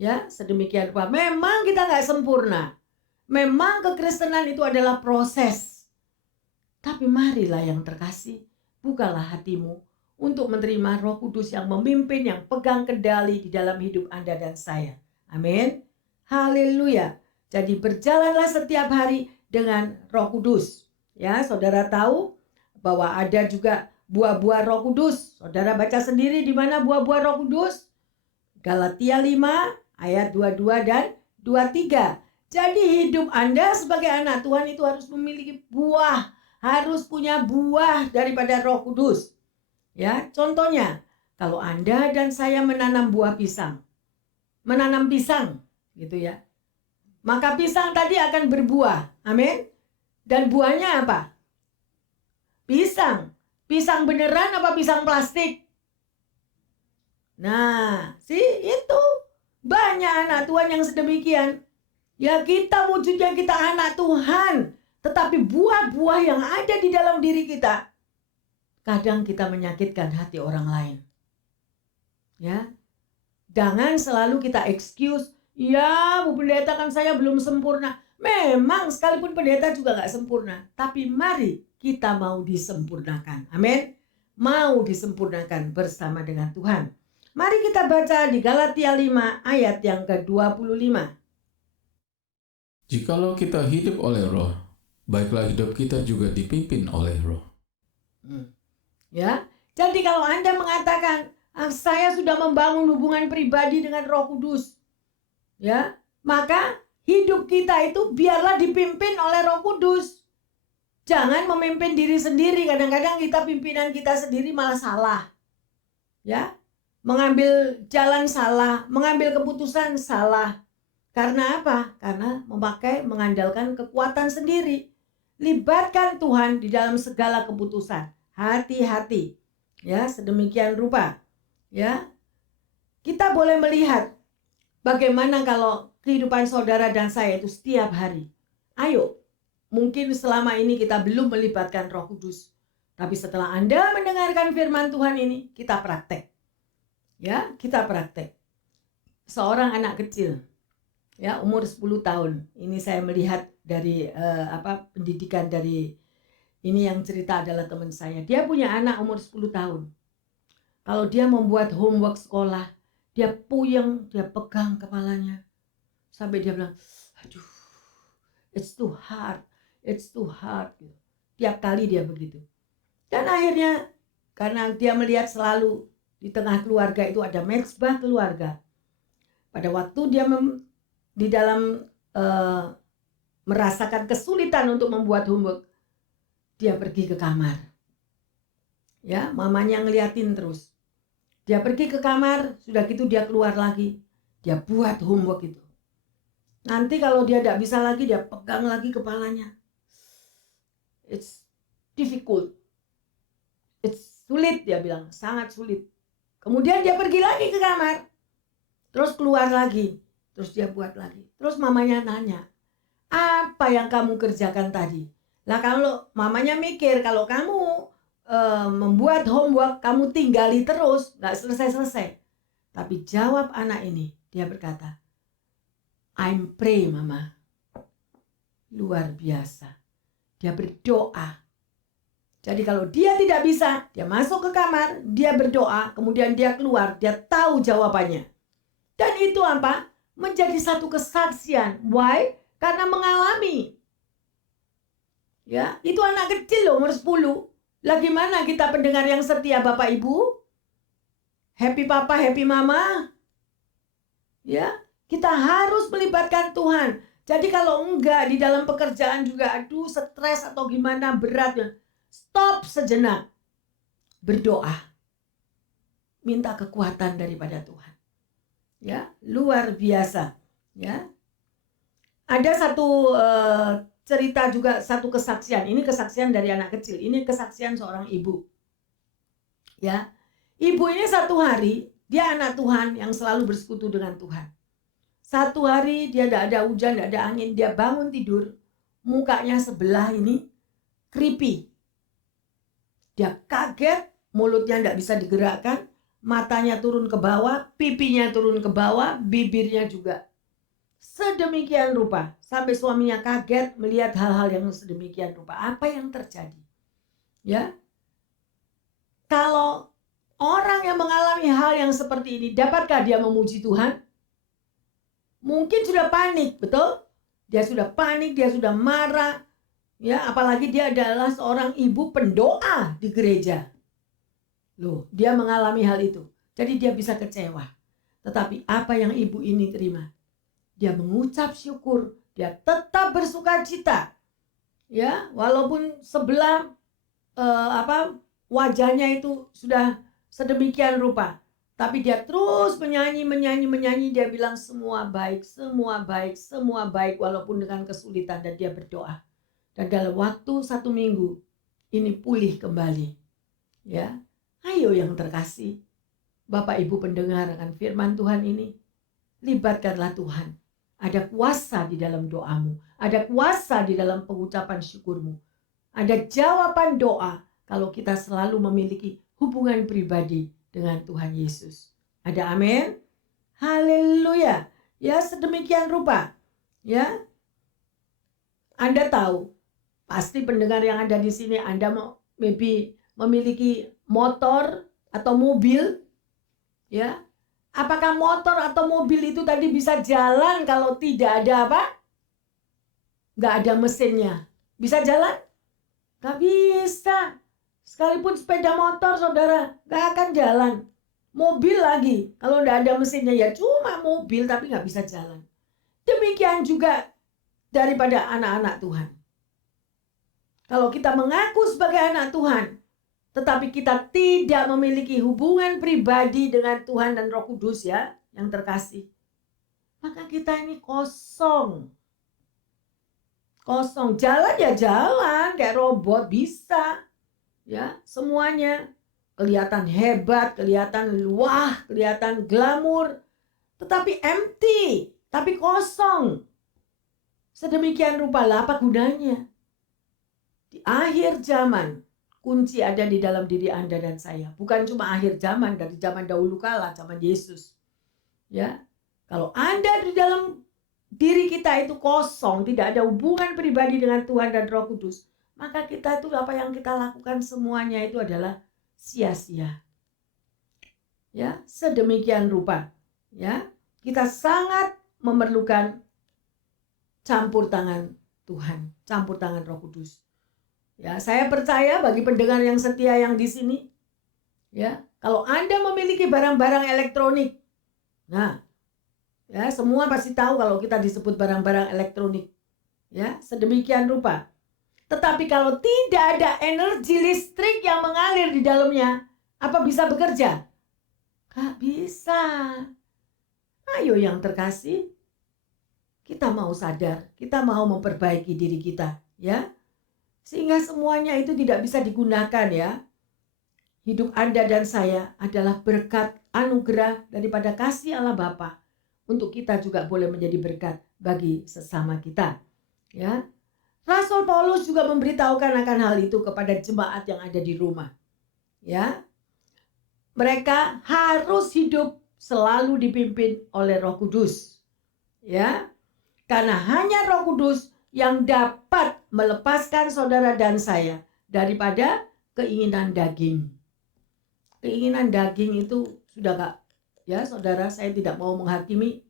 Ya, sedemikian rupa. Memang kita nggak sempurna. Memang kekristenan itu adalah proses. Tapi marilah yang terkasih, bukalah hatimu untuk menerima Roh Kudus yang memimpin, yang pegang kendali di dalam hidup Anda dan saya. Amin. Haleluya. Jadi berjalanlah setiap hari dengan Roh Kudus. Ya, saudara tahu bahwa ada juga buah-buah Roh Kudus. Saudara baca sendiri di mana buah-buah Roh Kudus? Galatia 5 ayat 22 dan 23. Jadi hidup Anda sebagai anak Tuhan itu harus memiliki buah, harus punya buah daripada Roh Kudus. Ya, contohnya, kalau Anda dan saya menanam buah pisang, menanam pisang, gitu ya, maka pisang tadi akan berbuah, amin. Dan buahnya apa? Pisang. Pisang beneran apa pisang plastik? Nah, itu banyak anak Tuhan yang sedemikian. Ya, kita wujudnya kita anak Tuhan, tetapi buah-buah yang ada di dalam diri kita, kadang kita menyakitkan hati orang lain. Ya, jangan selalu kita excuse, ya Bu Pendeta kan saya belum sempurna. Memang sekalipun pendeta juga gak sempurna, tapi mari kita mau disempurnakan. Amin. Mau disempurnakan bersama dengan Tuhan. Mari kita baca di Galatia 5 ayat yang ke-25. Jikalau kita hidup oleh roh, baiklah hidup kita juga dipimpin oleh roh. Ya, jadi kalau Anda mengatakan, saya sudah membangun hubungan pribadi dengan Roh Kudus, ya, maka hidup kita itu biarlah dipimpin oleh Roh Kudus. Jangan memimpin diri sendiri. Kadang-kadang kita pimpinan kita sendiri malah salah. Ya, mengambil jalan salah, mengambil keputusan salah. Karena apa? Karena mengandalkan kekuatan sendiri. Libatkan Tuhan di dalam segala keputusan. Hati-hati. Ya, sedemikian rupa. Ya. Kita boleh melihat bagaimana kalau kehidupan saudara dan saya itu setiap hari. Ayo. Mungkin selama ini kita belum melibatkan Roh Kudus. Tapi setelah Anda mendengarkan firman Tuhan ini, kita praktek. Ya, kita praktek. Seorang anak kecil, ya, umur 10 tahun. Ini saya melihat dari pendidikan dari ini, yang cerita adalah teman saya. Dia punya anak umur 10 tahun. Kalau dia membuat homework sekolah, dia puyeng, dia pegang kepalanya. Sampai dia bilang, aduh, it's too hard. It's too hard. Tiap kali dia begitu. Dan akhirnya karena dia melihat selalu di tengah keluarga itu ada mezbah keluarga. Pada waktu dia di dalam merasakan kesulitan untuk membuat homework, dia pergi ke kamar. Ya, mamanya ngeliatin terus. Dia pergi ke kamar, sudah gitu dia keluar lagi. Dia buat homework itu. Nanti kalau dia tidak bisa lagi, dia pegang lagi kepalanya. It's difficult. It's sulit, dia bilang, sangat sulit. Kemudian dia pergi lagi ke kamar. Terus keluar lagi. Terus dia buat lagi. Terus mamanya nanya, apa yang kamu kerjakan tadi? Lah kalau mamanya mikir, kalau kamu membuat homework kamu tinggali terus, nggak selesai-selesai. Tapi jawab anak ini, dia berkata, I'm pray mama. Luar biasa. Dia berdoa. Jadi kalau dia tidak bisa, dia masuk ke kamar, dia berdoa, kemudian dia keluar, dia tahu jawabannya. Dan itu apa? Menjadi satu kesaksian. Why? Karena mengalami. Ya, itu anak kecil loh, umur 10. Lagi mana kita pendengar yang setia Bapak Ibu? Happy Papa, happy Mama. Ya, kita harus melibatkan Tuhan. Jadi kalau enggak di dalam pekerjaan juga aduh stres atau gimana berat, stop sejenak. Berdoa. Minta kekuatan daripada Tuhan. Ya, luar biasa. Ya. Ada satu cerita juga, satu kesaksian. Ini kesaksian dari anak kecil. Ini kesaksian seorang ibu. Ya. Ibu ini satu hari, dia anak Tuhan yang selalu bersekutu dengan Tuhan. Satu hari dia tidak ada hujan, tidak ada angin, dia bangun tidur, mukanya sebelah ini creepy. Dia kaget, mulutnya tidak bisa digerakkan, matanya turun ke bawah, pipinya turun ke bawah, bibirnya juga. Sedemikian rupa, sampai suaminya kaget melihat hal-hal yang sedemikian rupa. Apa yang terjadi? Ya, kalau orang yang mengalami hal yang seperti ini, dapatkah dia memuji Tuhan? Mungkin sudah panik, betul? Dia sudah panik, dia sudah marah. Ya, apalagi dia adalah seorang ibu pendoa di gereja. Loh, dia mengalami hal itu. Jadi dia bisa kecewa. Tetapi apa yang ibu ini terima? Dia mengucap syukur, dia tetap bersuka cita. Ya, walaupun sebelah wajahnya itu sudah sedemikian rupa, tapi dia terus menyanyi, dia bilang semua baik, walaupun dengan kesulitan, dan dia berdoa. Dan dalam waktu 1 minggu ini pulih kembali. Ya, ayo yang terkasih, Bapak Ibu pendengar akan firman Tuhan ini, libatkanlah Tuhan. Ada kuasa di dalam doamu, ada kuasa di dalam pengucapan syukurmu, ada jawaban doa kalau kita selalu memiliki hubungan pribadi dengan Tuhan Yesus. Ada amin? Haleluya. Ya, sedemikian rupa. Ya. Anda tahu, pasti pendengar yang ada di sini, Anda maybe memiliki motor atau mobil. Ya. Apakah motor atau mobil itu tadi bisa jalan kalau tidak ada apa? Nggak ada mesinnya. Bisa jalan? Nggak bisa. Sekalipun sepeda motor, saudara, nggak akan jalan. Mobil lagi, kalau nggak ada mesinnya ya cuma mobil tapi nggak bisa jalan. Demikian juga daripada anak-anak Tuhan. Kalau kita mengaku sebagai anak Tuhan, tetapi kita tidak memiliki hubungan pribadi dengan Tuhan dan Roh Kudus, ya, yang terkasih, maka kita ini kosong. Kosong. Jalan ya jalan, kayak robot bisa. Ya, semuanya kelihatan hebat, kelihatan wah, kelihatan glamor, tetapi empty, tapi kosong. Sedemikian rupa, apa gunanya? Di akhir zaman, kunci ada di dalam diri Anda dan saya. Bukan cuma akhir zaman, dari zaman dahulu kala, zaman Yesus. Ya, kalau Anda di dalam diri kita itu kosong, tidak ada hubungan pribadi dengan Tuhan dan Roh Kudus, maka kita itu apa yang kita lakukan semuanya itu adalah sia-sia. Ya, sedemikian rupa. Ya, kita sangat memerlukan campur tangan Tuhan, campur tangan Roh Kudus. Ya, saya percaya bagi pendengar yang setia yang di sini, ya, kalau Anda memiliki barang-barang elektronik, nah, ya, semua pasti tahu kalau kita disebut barang-barang elektronik, ya, sedemikian rupa. Tetapi kalau tidak ada energi listrik yang mengalir di dalamnya, apa bisa bekerja? Gak bisa. Ayo yang terkasih, kita mau sadar, kita mau memperbaiki diri kita, ya. Sehingga semuanya itu tidak bisa digunakan, ya. Hidup Anda dan saya adalah berkat anugerah daripada kasih Allah Bapa untuk kita juga boleh menjadi berkat bagi sesama kita, ya. Rasul Paulus juga memberitahukan akan hal itu kepada jemaat yang ada di Roma. Ya, mereka harus hidup selalu dipimpin oleh Roh Kudus. Ya, karena hanya Roh Kudus yang dapat melepaskan saudara dan saya daripada keinginan daging. Keinginan daging itu sudah Kak, ya saudara, saya tidak mau menghakimi,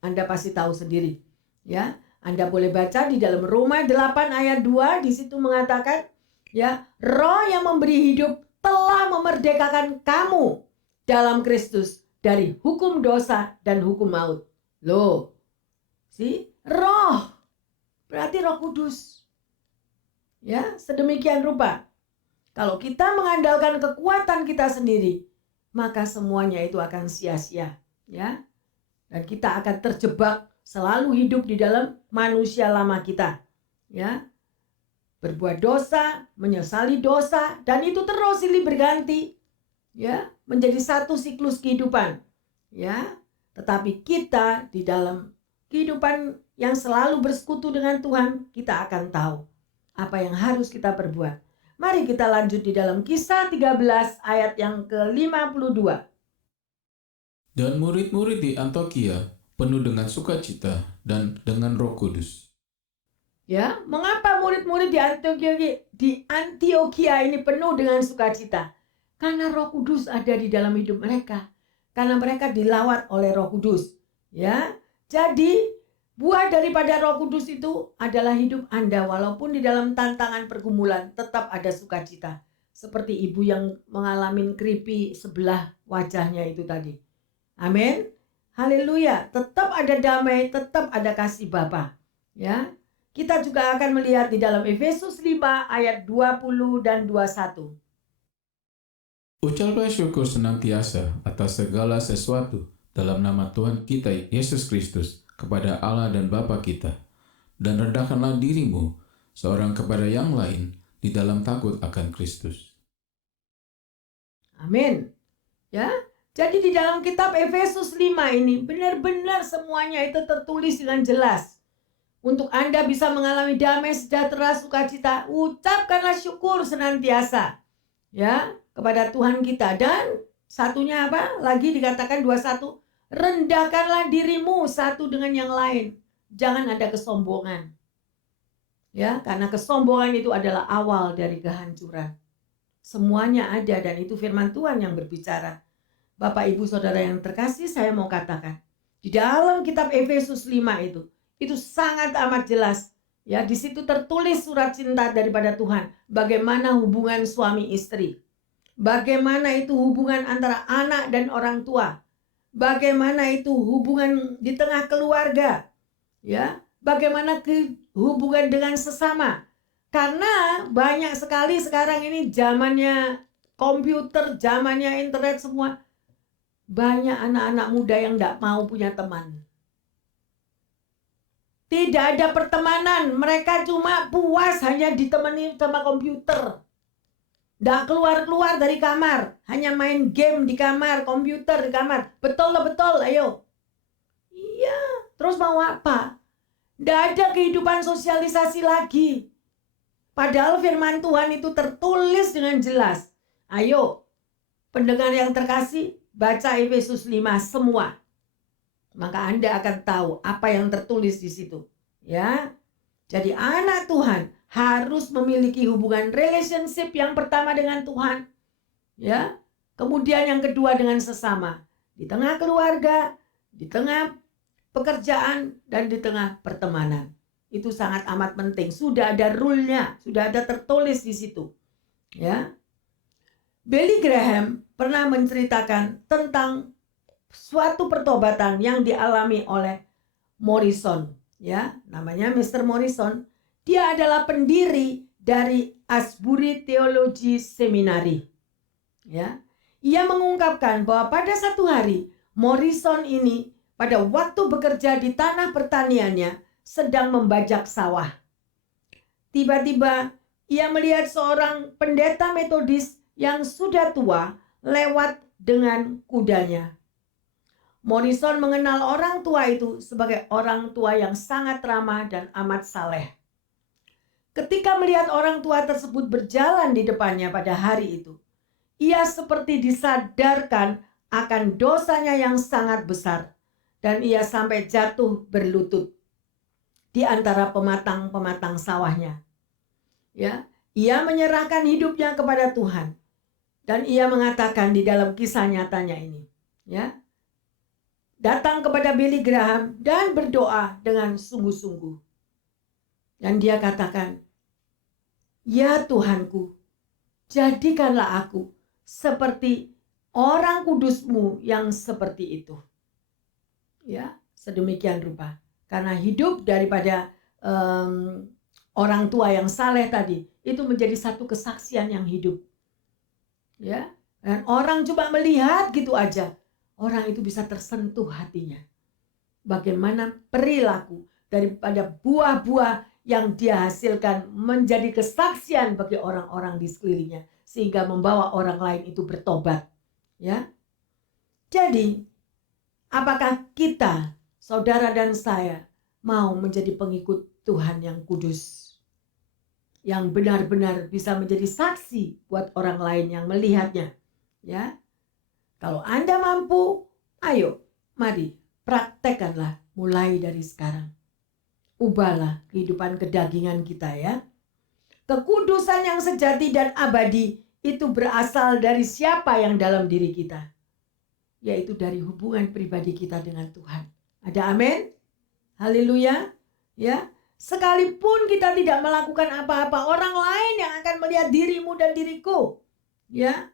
Anda pasti tahu sendiri. Ya, Anda boleh baca di dalam Roma 8 ayat 2, di situ mengatakan, ya, Roh yang memberi hidup telah memerdekakan kamu dalam Kristus dari hukum dosa dan hukum maut. Loh, Roh berarti Roh Kudus. Ya, sedemikian rupa. Kalau kita mengandalkan kekuatan kita sendiri, maka semuanya itu akan sia-sia, ya. Dan kita akan terjebak selalu hidup di dalam manusia lama kita, ya. Berbuat dosa, menyesali dosa, dan itu terus silih berganti, ya, menjadi satu siklus kehidupan, ya. Tetapi kita di dalam kehidupan yang selalu bersekutu dengan Tuhan, kita akan tahu apa yang harus kita perbuat. Mari kita lanjut di dalam Kisah 13 ayat yang ke-52. Dan murid-murid di Antiokhia penuh dengan sukacita dan dengan Roh Kudus. Ya, mengapa murid-murid di Antiokhia ini penuh dengan sukacita? Karena Roh Kudus ada di dalam hidup mereka. Karena mereka dilawat oleh Roh Kudus. Ya, jadi buah daripada Roh Kudus itu adalah hidup Anda, walaupun di dalam tantangan pergumulan tetap ada sukacita. Seperti ibu yang mengalami keripik sebelah wajahnya itu tadi. Amin. Haleluya. Tetap ada damai, tetap ada kasih Bapa. Ya. Kita juga akan melihat di dalam Efesus 5 ayat 20 dan 21. Ucaplah syukur senantiasa atas segala sesuatu dalam nama Tuhan kita Yesus Kristus kepada Allah dan Bapa kita, dan rendahkanlah dirimu seorang kepada yang lain di dalam takut akan Kristus. Amin. Ya, jadi di dalam kitab Efesus 5 ini benar-benar semuanya itu tertulis dengan jelas. Untuk Anda bisa mengalami damai, sejahtera, sukacita, ucapkanlah syukur senantiasa, ya, kepada Tuhan kita. Dan satunya apa? Lagi dikatakan 21. Rendahkanlah dirimu satu dengan yang lain. Jangan ada kesombongan. Ya, karena kesombongan itu adalah awal dari kehancuran. Semuanya ada dan itu firman Tuhan yang berbicara. Bapak, Ibu, Saudara yang terkasih, saya mau katakan, di dalam kitab Efesus 5 itu sangat amat jelas. Ya, di situ tertulis surat cinta daripada Tuhan. Bagaimana hubungan suami istri. Bagaimana itu hubungan antara anak dan orang tua. Bagaimana itu hubungan di tengah keluarga, ya? Bagaimana hubungan dengan sesama? Karena banyak sekali sekarang ini zamannya komputer, zamannya internet semua. Banyak anak-anak muda yang tidak mau punya teman. Tidak ada pertemanan, mereka cuma puas hanya ditemani sama komputer. Nggak keluar-keluar dari kamar, hanya main game di kamar, komputer di kamar. Betul, ayo. Iya, terus mau apa? Nggak ada kehidupan sosialisasi lagi. Padahal firman Tuhan itu tertulis dengan jelas. Ayo, pendengar yang terkasih, baca Efesus 5 semua. Maka Anda akan tahu apa yang tertulis di situ. Ya, jadi anak Tuhan harus memiliki hubungan relationship yang pertama dengan Tuhan, ya. Kemudian yang kedua dengan sesama, di tengah keluarga, di tengah pekerjaan, dan di tengah pertemanan. Itu sangat amat penting. Sudah ada rule-nya, sudah ada tertulis di situ, ya. Billy Graham pernah menceritakan tentang suatu pertobatan yang dialami oleh Morrison, ya, namanya Mr. Morrison. Dia adalah pendiri dari Asbury Theology Seminary. Ya, ia mengungkapkan bahwa pada satu hari Morrison ini pada waktu bekerja di tanah pertaniannya sedang membajak sawah. Tiba-tiba ia melihat seorang pendeta Metodis yang sudah tua lewat dengan kudanya. Morrison mengenal orang tua itu sebagai orang tua yang sangat ramah dan amat saleh. Ketika melihat orang tua tersebut berjalan di depannya pada hari itu, ia seperti disadarkan akan dosanya yang sangat besar, dan ia sampai jatuh berlutut di antara pematang-pematang sawahnya. Ya, ia menyerahkan hidupnya kepada Tuhan, dan ia mengatakan di dalam kisah nyatanya ini, ya, datang kepada Billy Graham dan berdoa dengan sungguh-sungguh. Dan dia katakan, "Ya Tuhanku, jadikanlah aku seperti orang kudus-Mu yang seperti itu." Ya, sedemikian rupa. Karena hidup daripada orang tua yang saleh tadi itu menjadi satu kesaksian yang hidup. Ya, dan orang cuma melihat gitu aja, orang itu bisa tersentuh hatinya. Bagaimana perilaku daripada buah-buah yang dia hasilkan menjadi kesaksian bagi orang-orang di sekelilingnya, sehingga membawa orang lain itu bertobat. Ya, jadi apakah kita, saudara dan saya, mau menjadi pengikut Tuhan yang kudus, yang benar-benar bisa menjadi saksi buat orang lain yang melihatnya? Ya, kalau Anda mampu, ayo, mari praktekkanlah mulai dari sekarang. Ubahlah kehidupan kedagingan kita, ya. Kekudusan yang sejati dan abadi itu berasal dari siapa yang dalam diri kita? Yaitu dari hubungan pribadi kita dengan Tuhan. Ada amin? Haleluya. Ya, sekalipun kita tidak melakukan apa-apa, orang lain yang akan melihat dirimu dan diriku. Ya.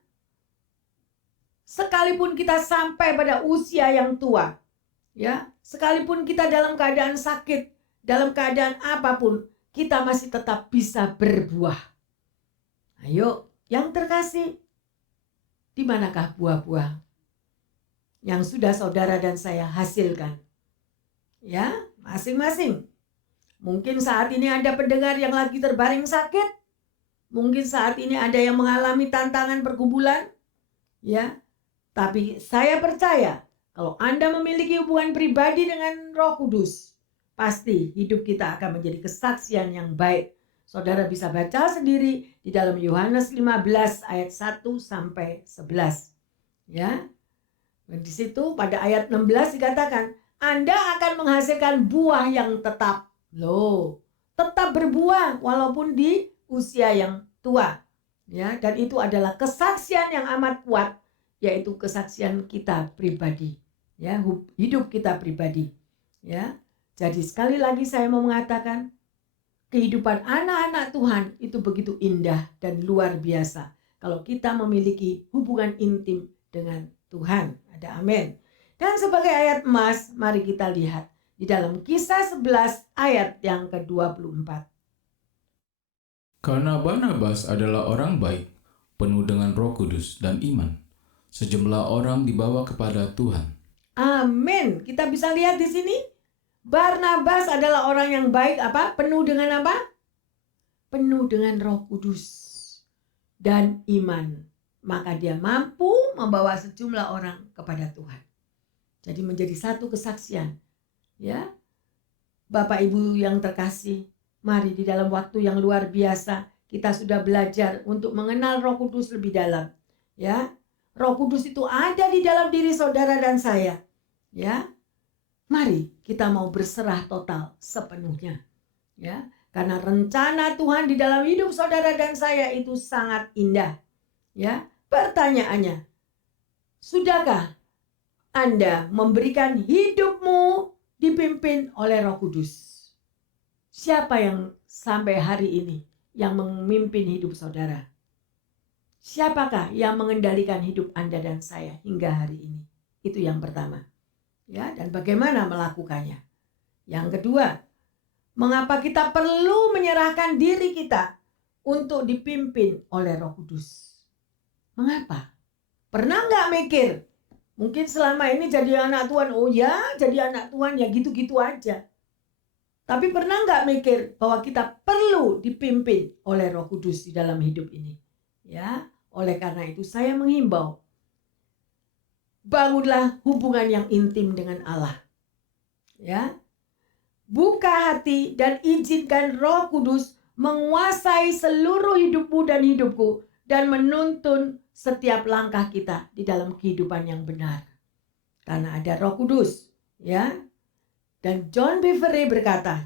Sekalipun kita sampai pada usia yang tua, ya, sekalipun kita dalam keadaan sakit, dalam keadaan apapun, kita masih tetap bisa berbuah. Ayo, yang terkasih, di manakah buah-buah yang sudah saudara dan saya hasilkan? Ya, masing-masing. Mungkin saat ini ada pendengar yang lagi terbaring sakit. Mungkin saat ini ada yang mengalami tantangan pergumulan. Ya, tapi saya percaya kalau Anda memiliki hubungan pribadi dengan Roh Kudus, pasti hidup kita akan menjadi kesaksian yang baik. Saudara bisa baca sendiri di dalam Yohanes 15 ayat 1 sampai 11. Ya. Dan di situ pada ayat 16 dikatakan, Anda akan menghasilkan buah yang tetap. Loh, tetap berbuah walaupun di usia yang tua. Ya, dan itu adalah kesaksian yang amat kuat, yaitu kesaksian kita pribadi. Ya, hidup kita pribadi. Ya. Jadi sekali lagi saya mau mengatakan, kehidupan anak-anak Tuhan itu begitu indah dan luar biasa kalau kita memiliki hubungan intim dengan Tuhan. Ada amin. Dan sebagai ayat emas, mari kita lihat di dalam Kisah 11 ayat yang ke-24. Karena Barnabas adalah orang baik, penuh dengan Roh Kudus dan iman, sejumlah orang dibawa kepada Tuhan. Amin. Kita bisa lihat di sini, Barnabas adalah orang yang baik, apa? Penuh dengan apa? Penuh dengan Roh Kudus dan iman. Maka dia mampu membawa sejumlah orang kepada Tuhan. Jadi menjadi satu kesaksian. Ya. Bapak Ibu yang terkasih, mari di dalam waktu yang luar biasa kita sudah belajar untuk mengenal Roh Kudus lebih dalam. Ya. Roh Kudus itu ada di dalam diri saudara dan saya. Ya. Mari kita mau berserah total sepenuhnya. Ya, karena rencana Tuhan di dalam hidup saudara dan saya itu sangat indah. Ya, pertanyaannya, sudahkah Anda memberikan hidupmu dipimpin oleh Roh Kudus? Siapa yang sampai hari ini yang memimpin hidup saudara? Siapakah yang mengendalikan hidup Anda dan saya hingga hari ini? Itu yang pertama. Ya, dan bagaimana melakukannya? Yang kedua, mengapa kita perlu menyerahkan diri kita untuk dipimpin oleh Roh Kudus? Mengapa? Pernah nggak mikir? Mungkin selama ini jadi anak Tuhan, oh ya jadi anak Tuhan ya gitu-gitu aja. Tapi pernah nggak mikir bahwa kita perlu dipimpin oleh Roh Kudus di dalam hidup ini? Ya, oleh karena itu saya menghimbau, bangunlah hubungan yang intim dengan Allah. Ya. Buka hati dan izinkan Roh Kudus menguasai seluruh hidupmu dan hidupku dan menuntun setiap langkah kita di dalam kehidupan yang benar. Karena ada Roh Kudus, ya. Dan John Bevere berkata,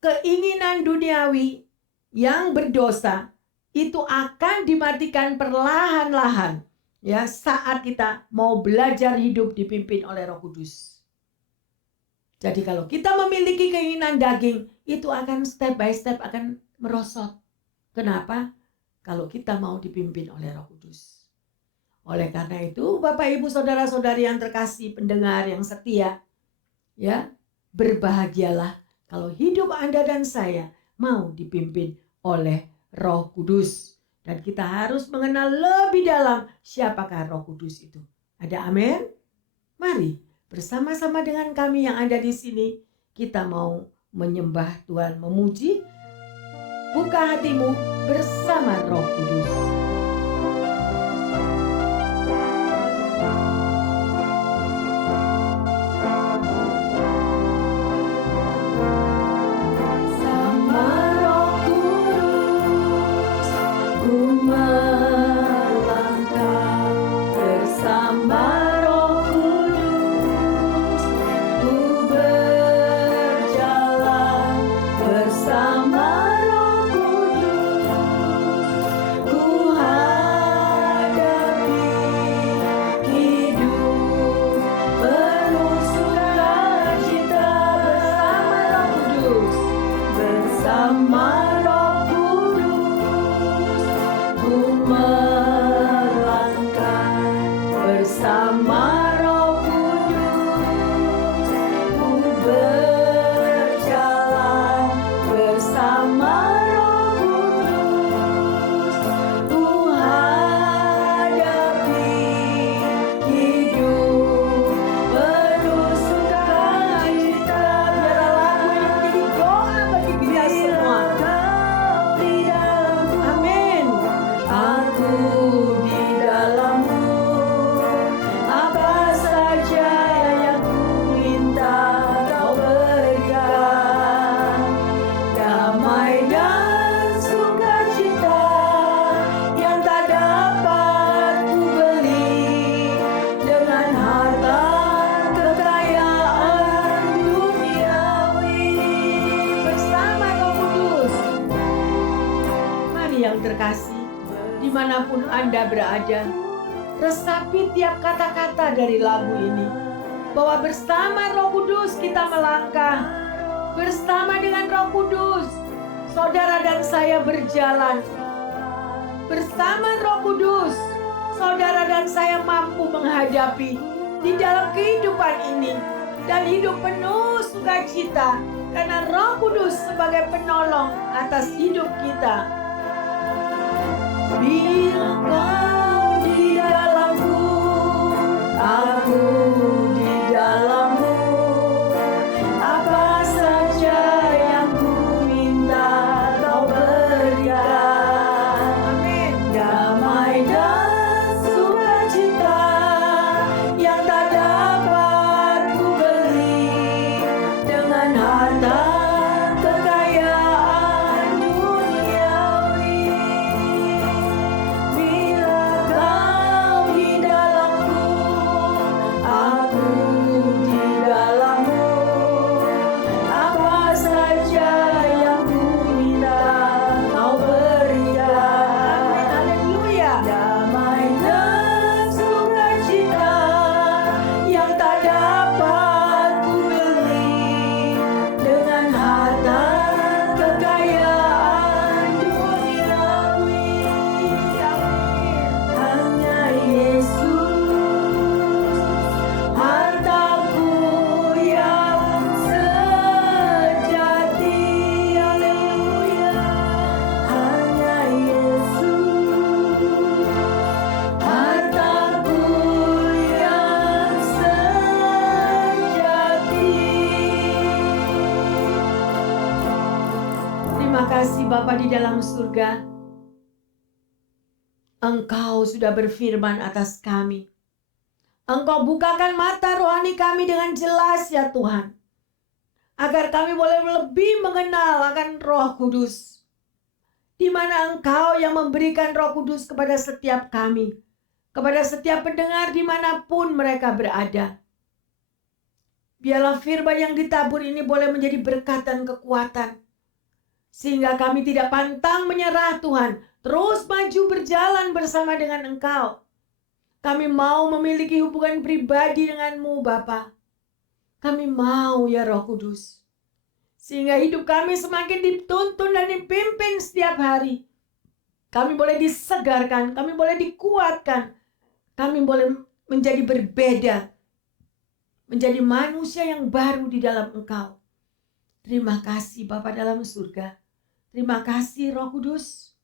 keinginan duniawi yang berdosa itu akan dimatikan perlahan-lahan, ya, saat kita mau belajar hidup dipimpin oleh Roh Kudus. Jadi kalau kita memiliki keinginan daging, itu akan step by step akan merosot. Kenapa? Kalau kita mau dipimpin oleh Roh Kudus. Oleh karena itu, Bapak Ibu Saudara-saudari yang terkasih, pendengar yang setia, ya, berbahagialah kalau hidup Anda dan saya mau dipimpin oleh Roh Kudus. Dan kita harus mengenal lebih dalam siapakah Roh Kudus itu. Ada amin? Mari bersama-sama dengan kami yang ada di sini, kita mau menyembah Tuhan, memuji. Buka hatimu bersama Roh Kudus. Dimanapun Anda berada, resapi tiap kata-kata dari lagu ini, bahwa bersama Roh Kudus kita melangkah. Bersama dengan Roh Kudus, saudara dan saya berjalan. Bersama Roh Kudus, saudara dan saya mampu menghadapi di dalam kehidupan ini dan hidup penuh sukacita, karena Roh Kudus sebagai penolong atas hidup kita. Bila kau di dalamku, aku di dalammu, apa saja yang ku minta kau berikan. Amin. Damai dan sukacita yang tak dapat ku beli dengan harta kekayaan duniawi. Bila kau di dalamku, aku di dalammu, apa saja yang ku minta kau berikan. Haleluya. Damai dan sukacita yang tak dapat ku beli dengan harta kekayaan duniawi. Hanya Yesus, hartaku yang sejati. Haleluya. Hanya Yesus, hartaku yang sejati. Terima kasih Bapa di dalam surga. Engkau sudah berfirman atas kami. Engkau bukakan mata rohani kami dengan jelas ya Tuhan, agar kami boleh lebih mengenal akan Roh Kudus. di mana Engkau yang memberikan Roh Kudus kepada setiap kami, kepada setiap pendengar dimanapun mereka berada. Biarlah firman yang ditabur ini boleh menjadi berkat dan kekuatan, sehingga kami tidak pantang menyerah Tuhan, terus maju berjalan bersama dengan Engkau. Kami mau memiliki hubungan pribadi dengan-Mu Bapa. Kami mau ya Roh Kudus, sehingga hidup kami semakin dituntun dan dipimpin setiap hari. Kami boleh disegarkan, kami boleh dikuatkan, kami boleh menjadi berbeda, menjadi manusia yang baru di dalam Engkau. Terima kasih Bapa dalam surga. Terima kasih Roh Kudus.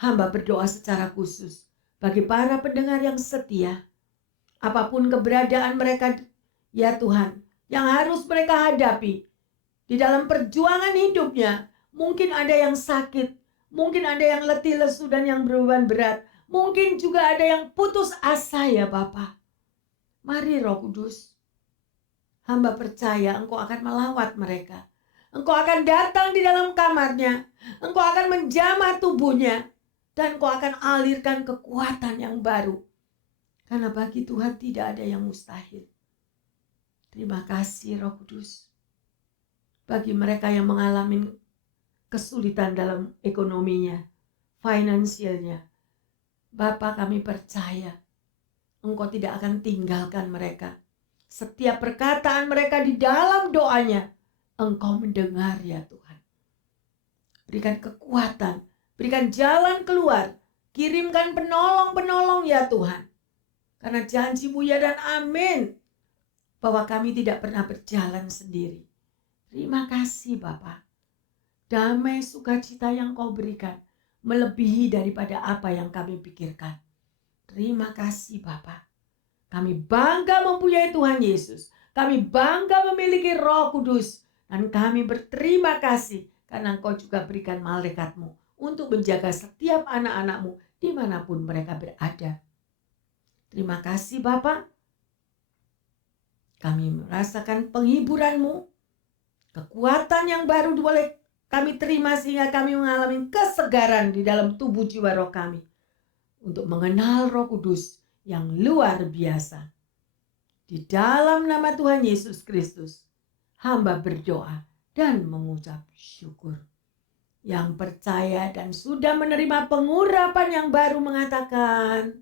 Hamba berdoa secara khusus bagi para pendengar yang setia. Apapun keberadaan mereka, ya Tuhan, yang harus mereka hadapi di dalam perjuangan hidupnya. Mungkin ada yang sakit, mungkin ada yang letih lesu dan yang beban berat. Mungkin juga ada yang putus asa ya Bapa. Mari Roh Kudus, hamba percaya Engkau akan melawat mereka. Engkau akan datang di dalam kamarnya. Engkau akan menjamah tubuhnya. Dan Engkau akan alirkan kekuatan yang baru. Karena bagi Tuhan tidak ada yang mustahil. Terima kasih Roh Kudus. Bagi mereka yang mengalami kesulitan dalam ekonominya, finansialnya, Bapa, kami percaya Engkau tidak akan tinggalkan mereka. Setiap perkataan mereka di dalam doanya, Engkau mendengar ya Tuhan. Berikan kekuatan, berikan jalan keluar, kirimkan penolong-penolong ya Tuhan. Karena janji-Mu ya dan amin, bahwa kami tidak pernah berjalan sendiri. Terima kasih Bapa. Damai sukacita yang Kau berikan melebihi daripada apa yang kami pikirkan. Terima kasih Bapa. Kami bangga mempunyai Tuhan Yesus. Kami bangga memiliki Roh Kudus. Dan kami berterima kasih karena Engkau juga berikan malaikat-Mu untuk menjaga setiap anak-anak-Mu dimanapun mereka berada. Terima kasih Bapa. Kami merasakan penghiburan-Mu. Kekuatan yang baru boleh kami terima sehingga kami mengalami kesegaran di dalam tubuh jiwa roh kami. Untuk mengenal Roh Kudus yang luar biasa. Di dalam nama Tuhan Yesus Kristus, hamba berdoa dan mengucap syukur. Yang percaya dan sudah menerima pengurapan yang baru mengatakan,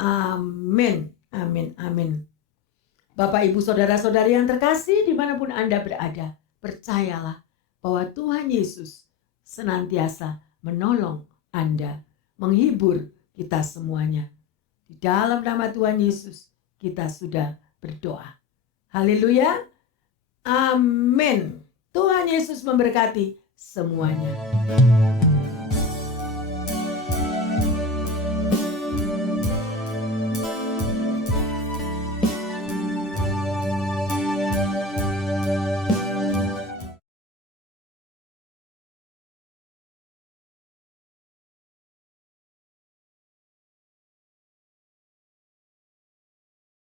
amin, amin, amin. Bapak, Ibu, Saudara-saudari yang terkasih dimanapun Anda berada, percayalah bahwa Tuhan Yesus senantiasa menolong Anda, menghibur kita semuanya. Di dalam nama Tuhan Yesus kita sudah berdoa. Haleluya. Amin. Tuhan Yesus memberkati semuanya.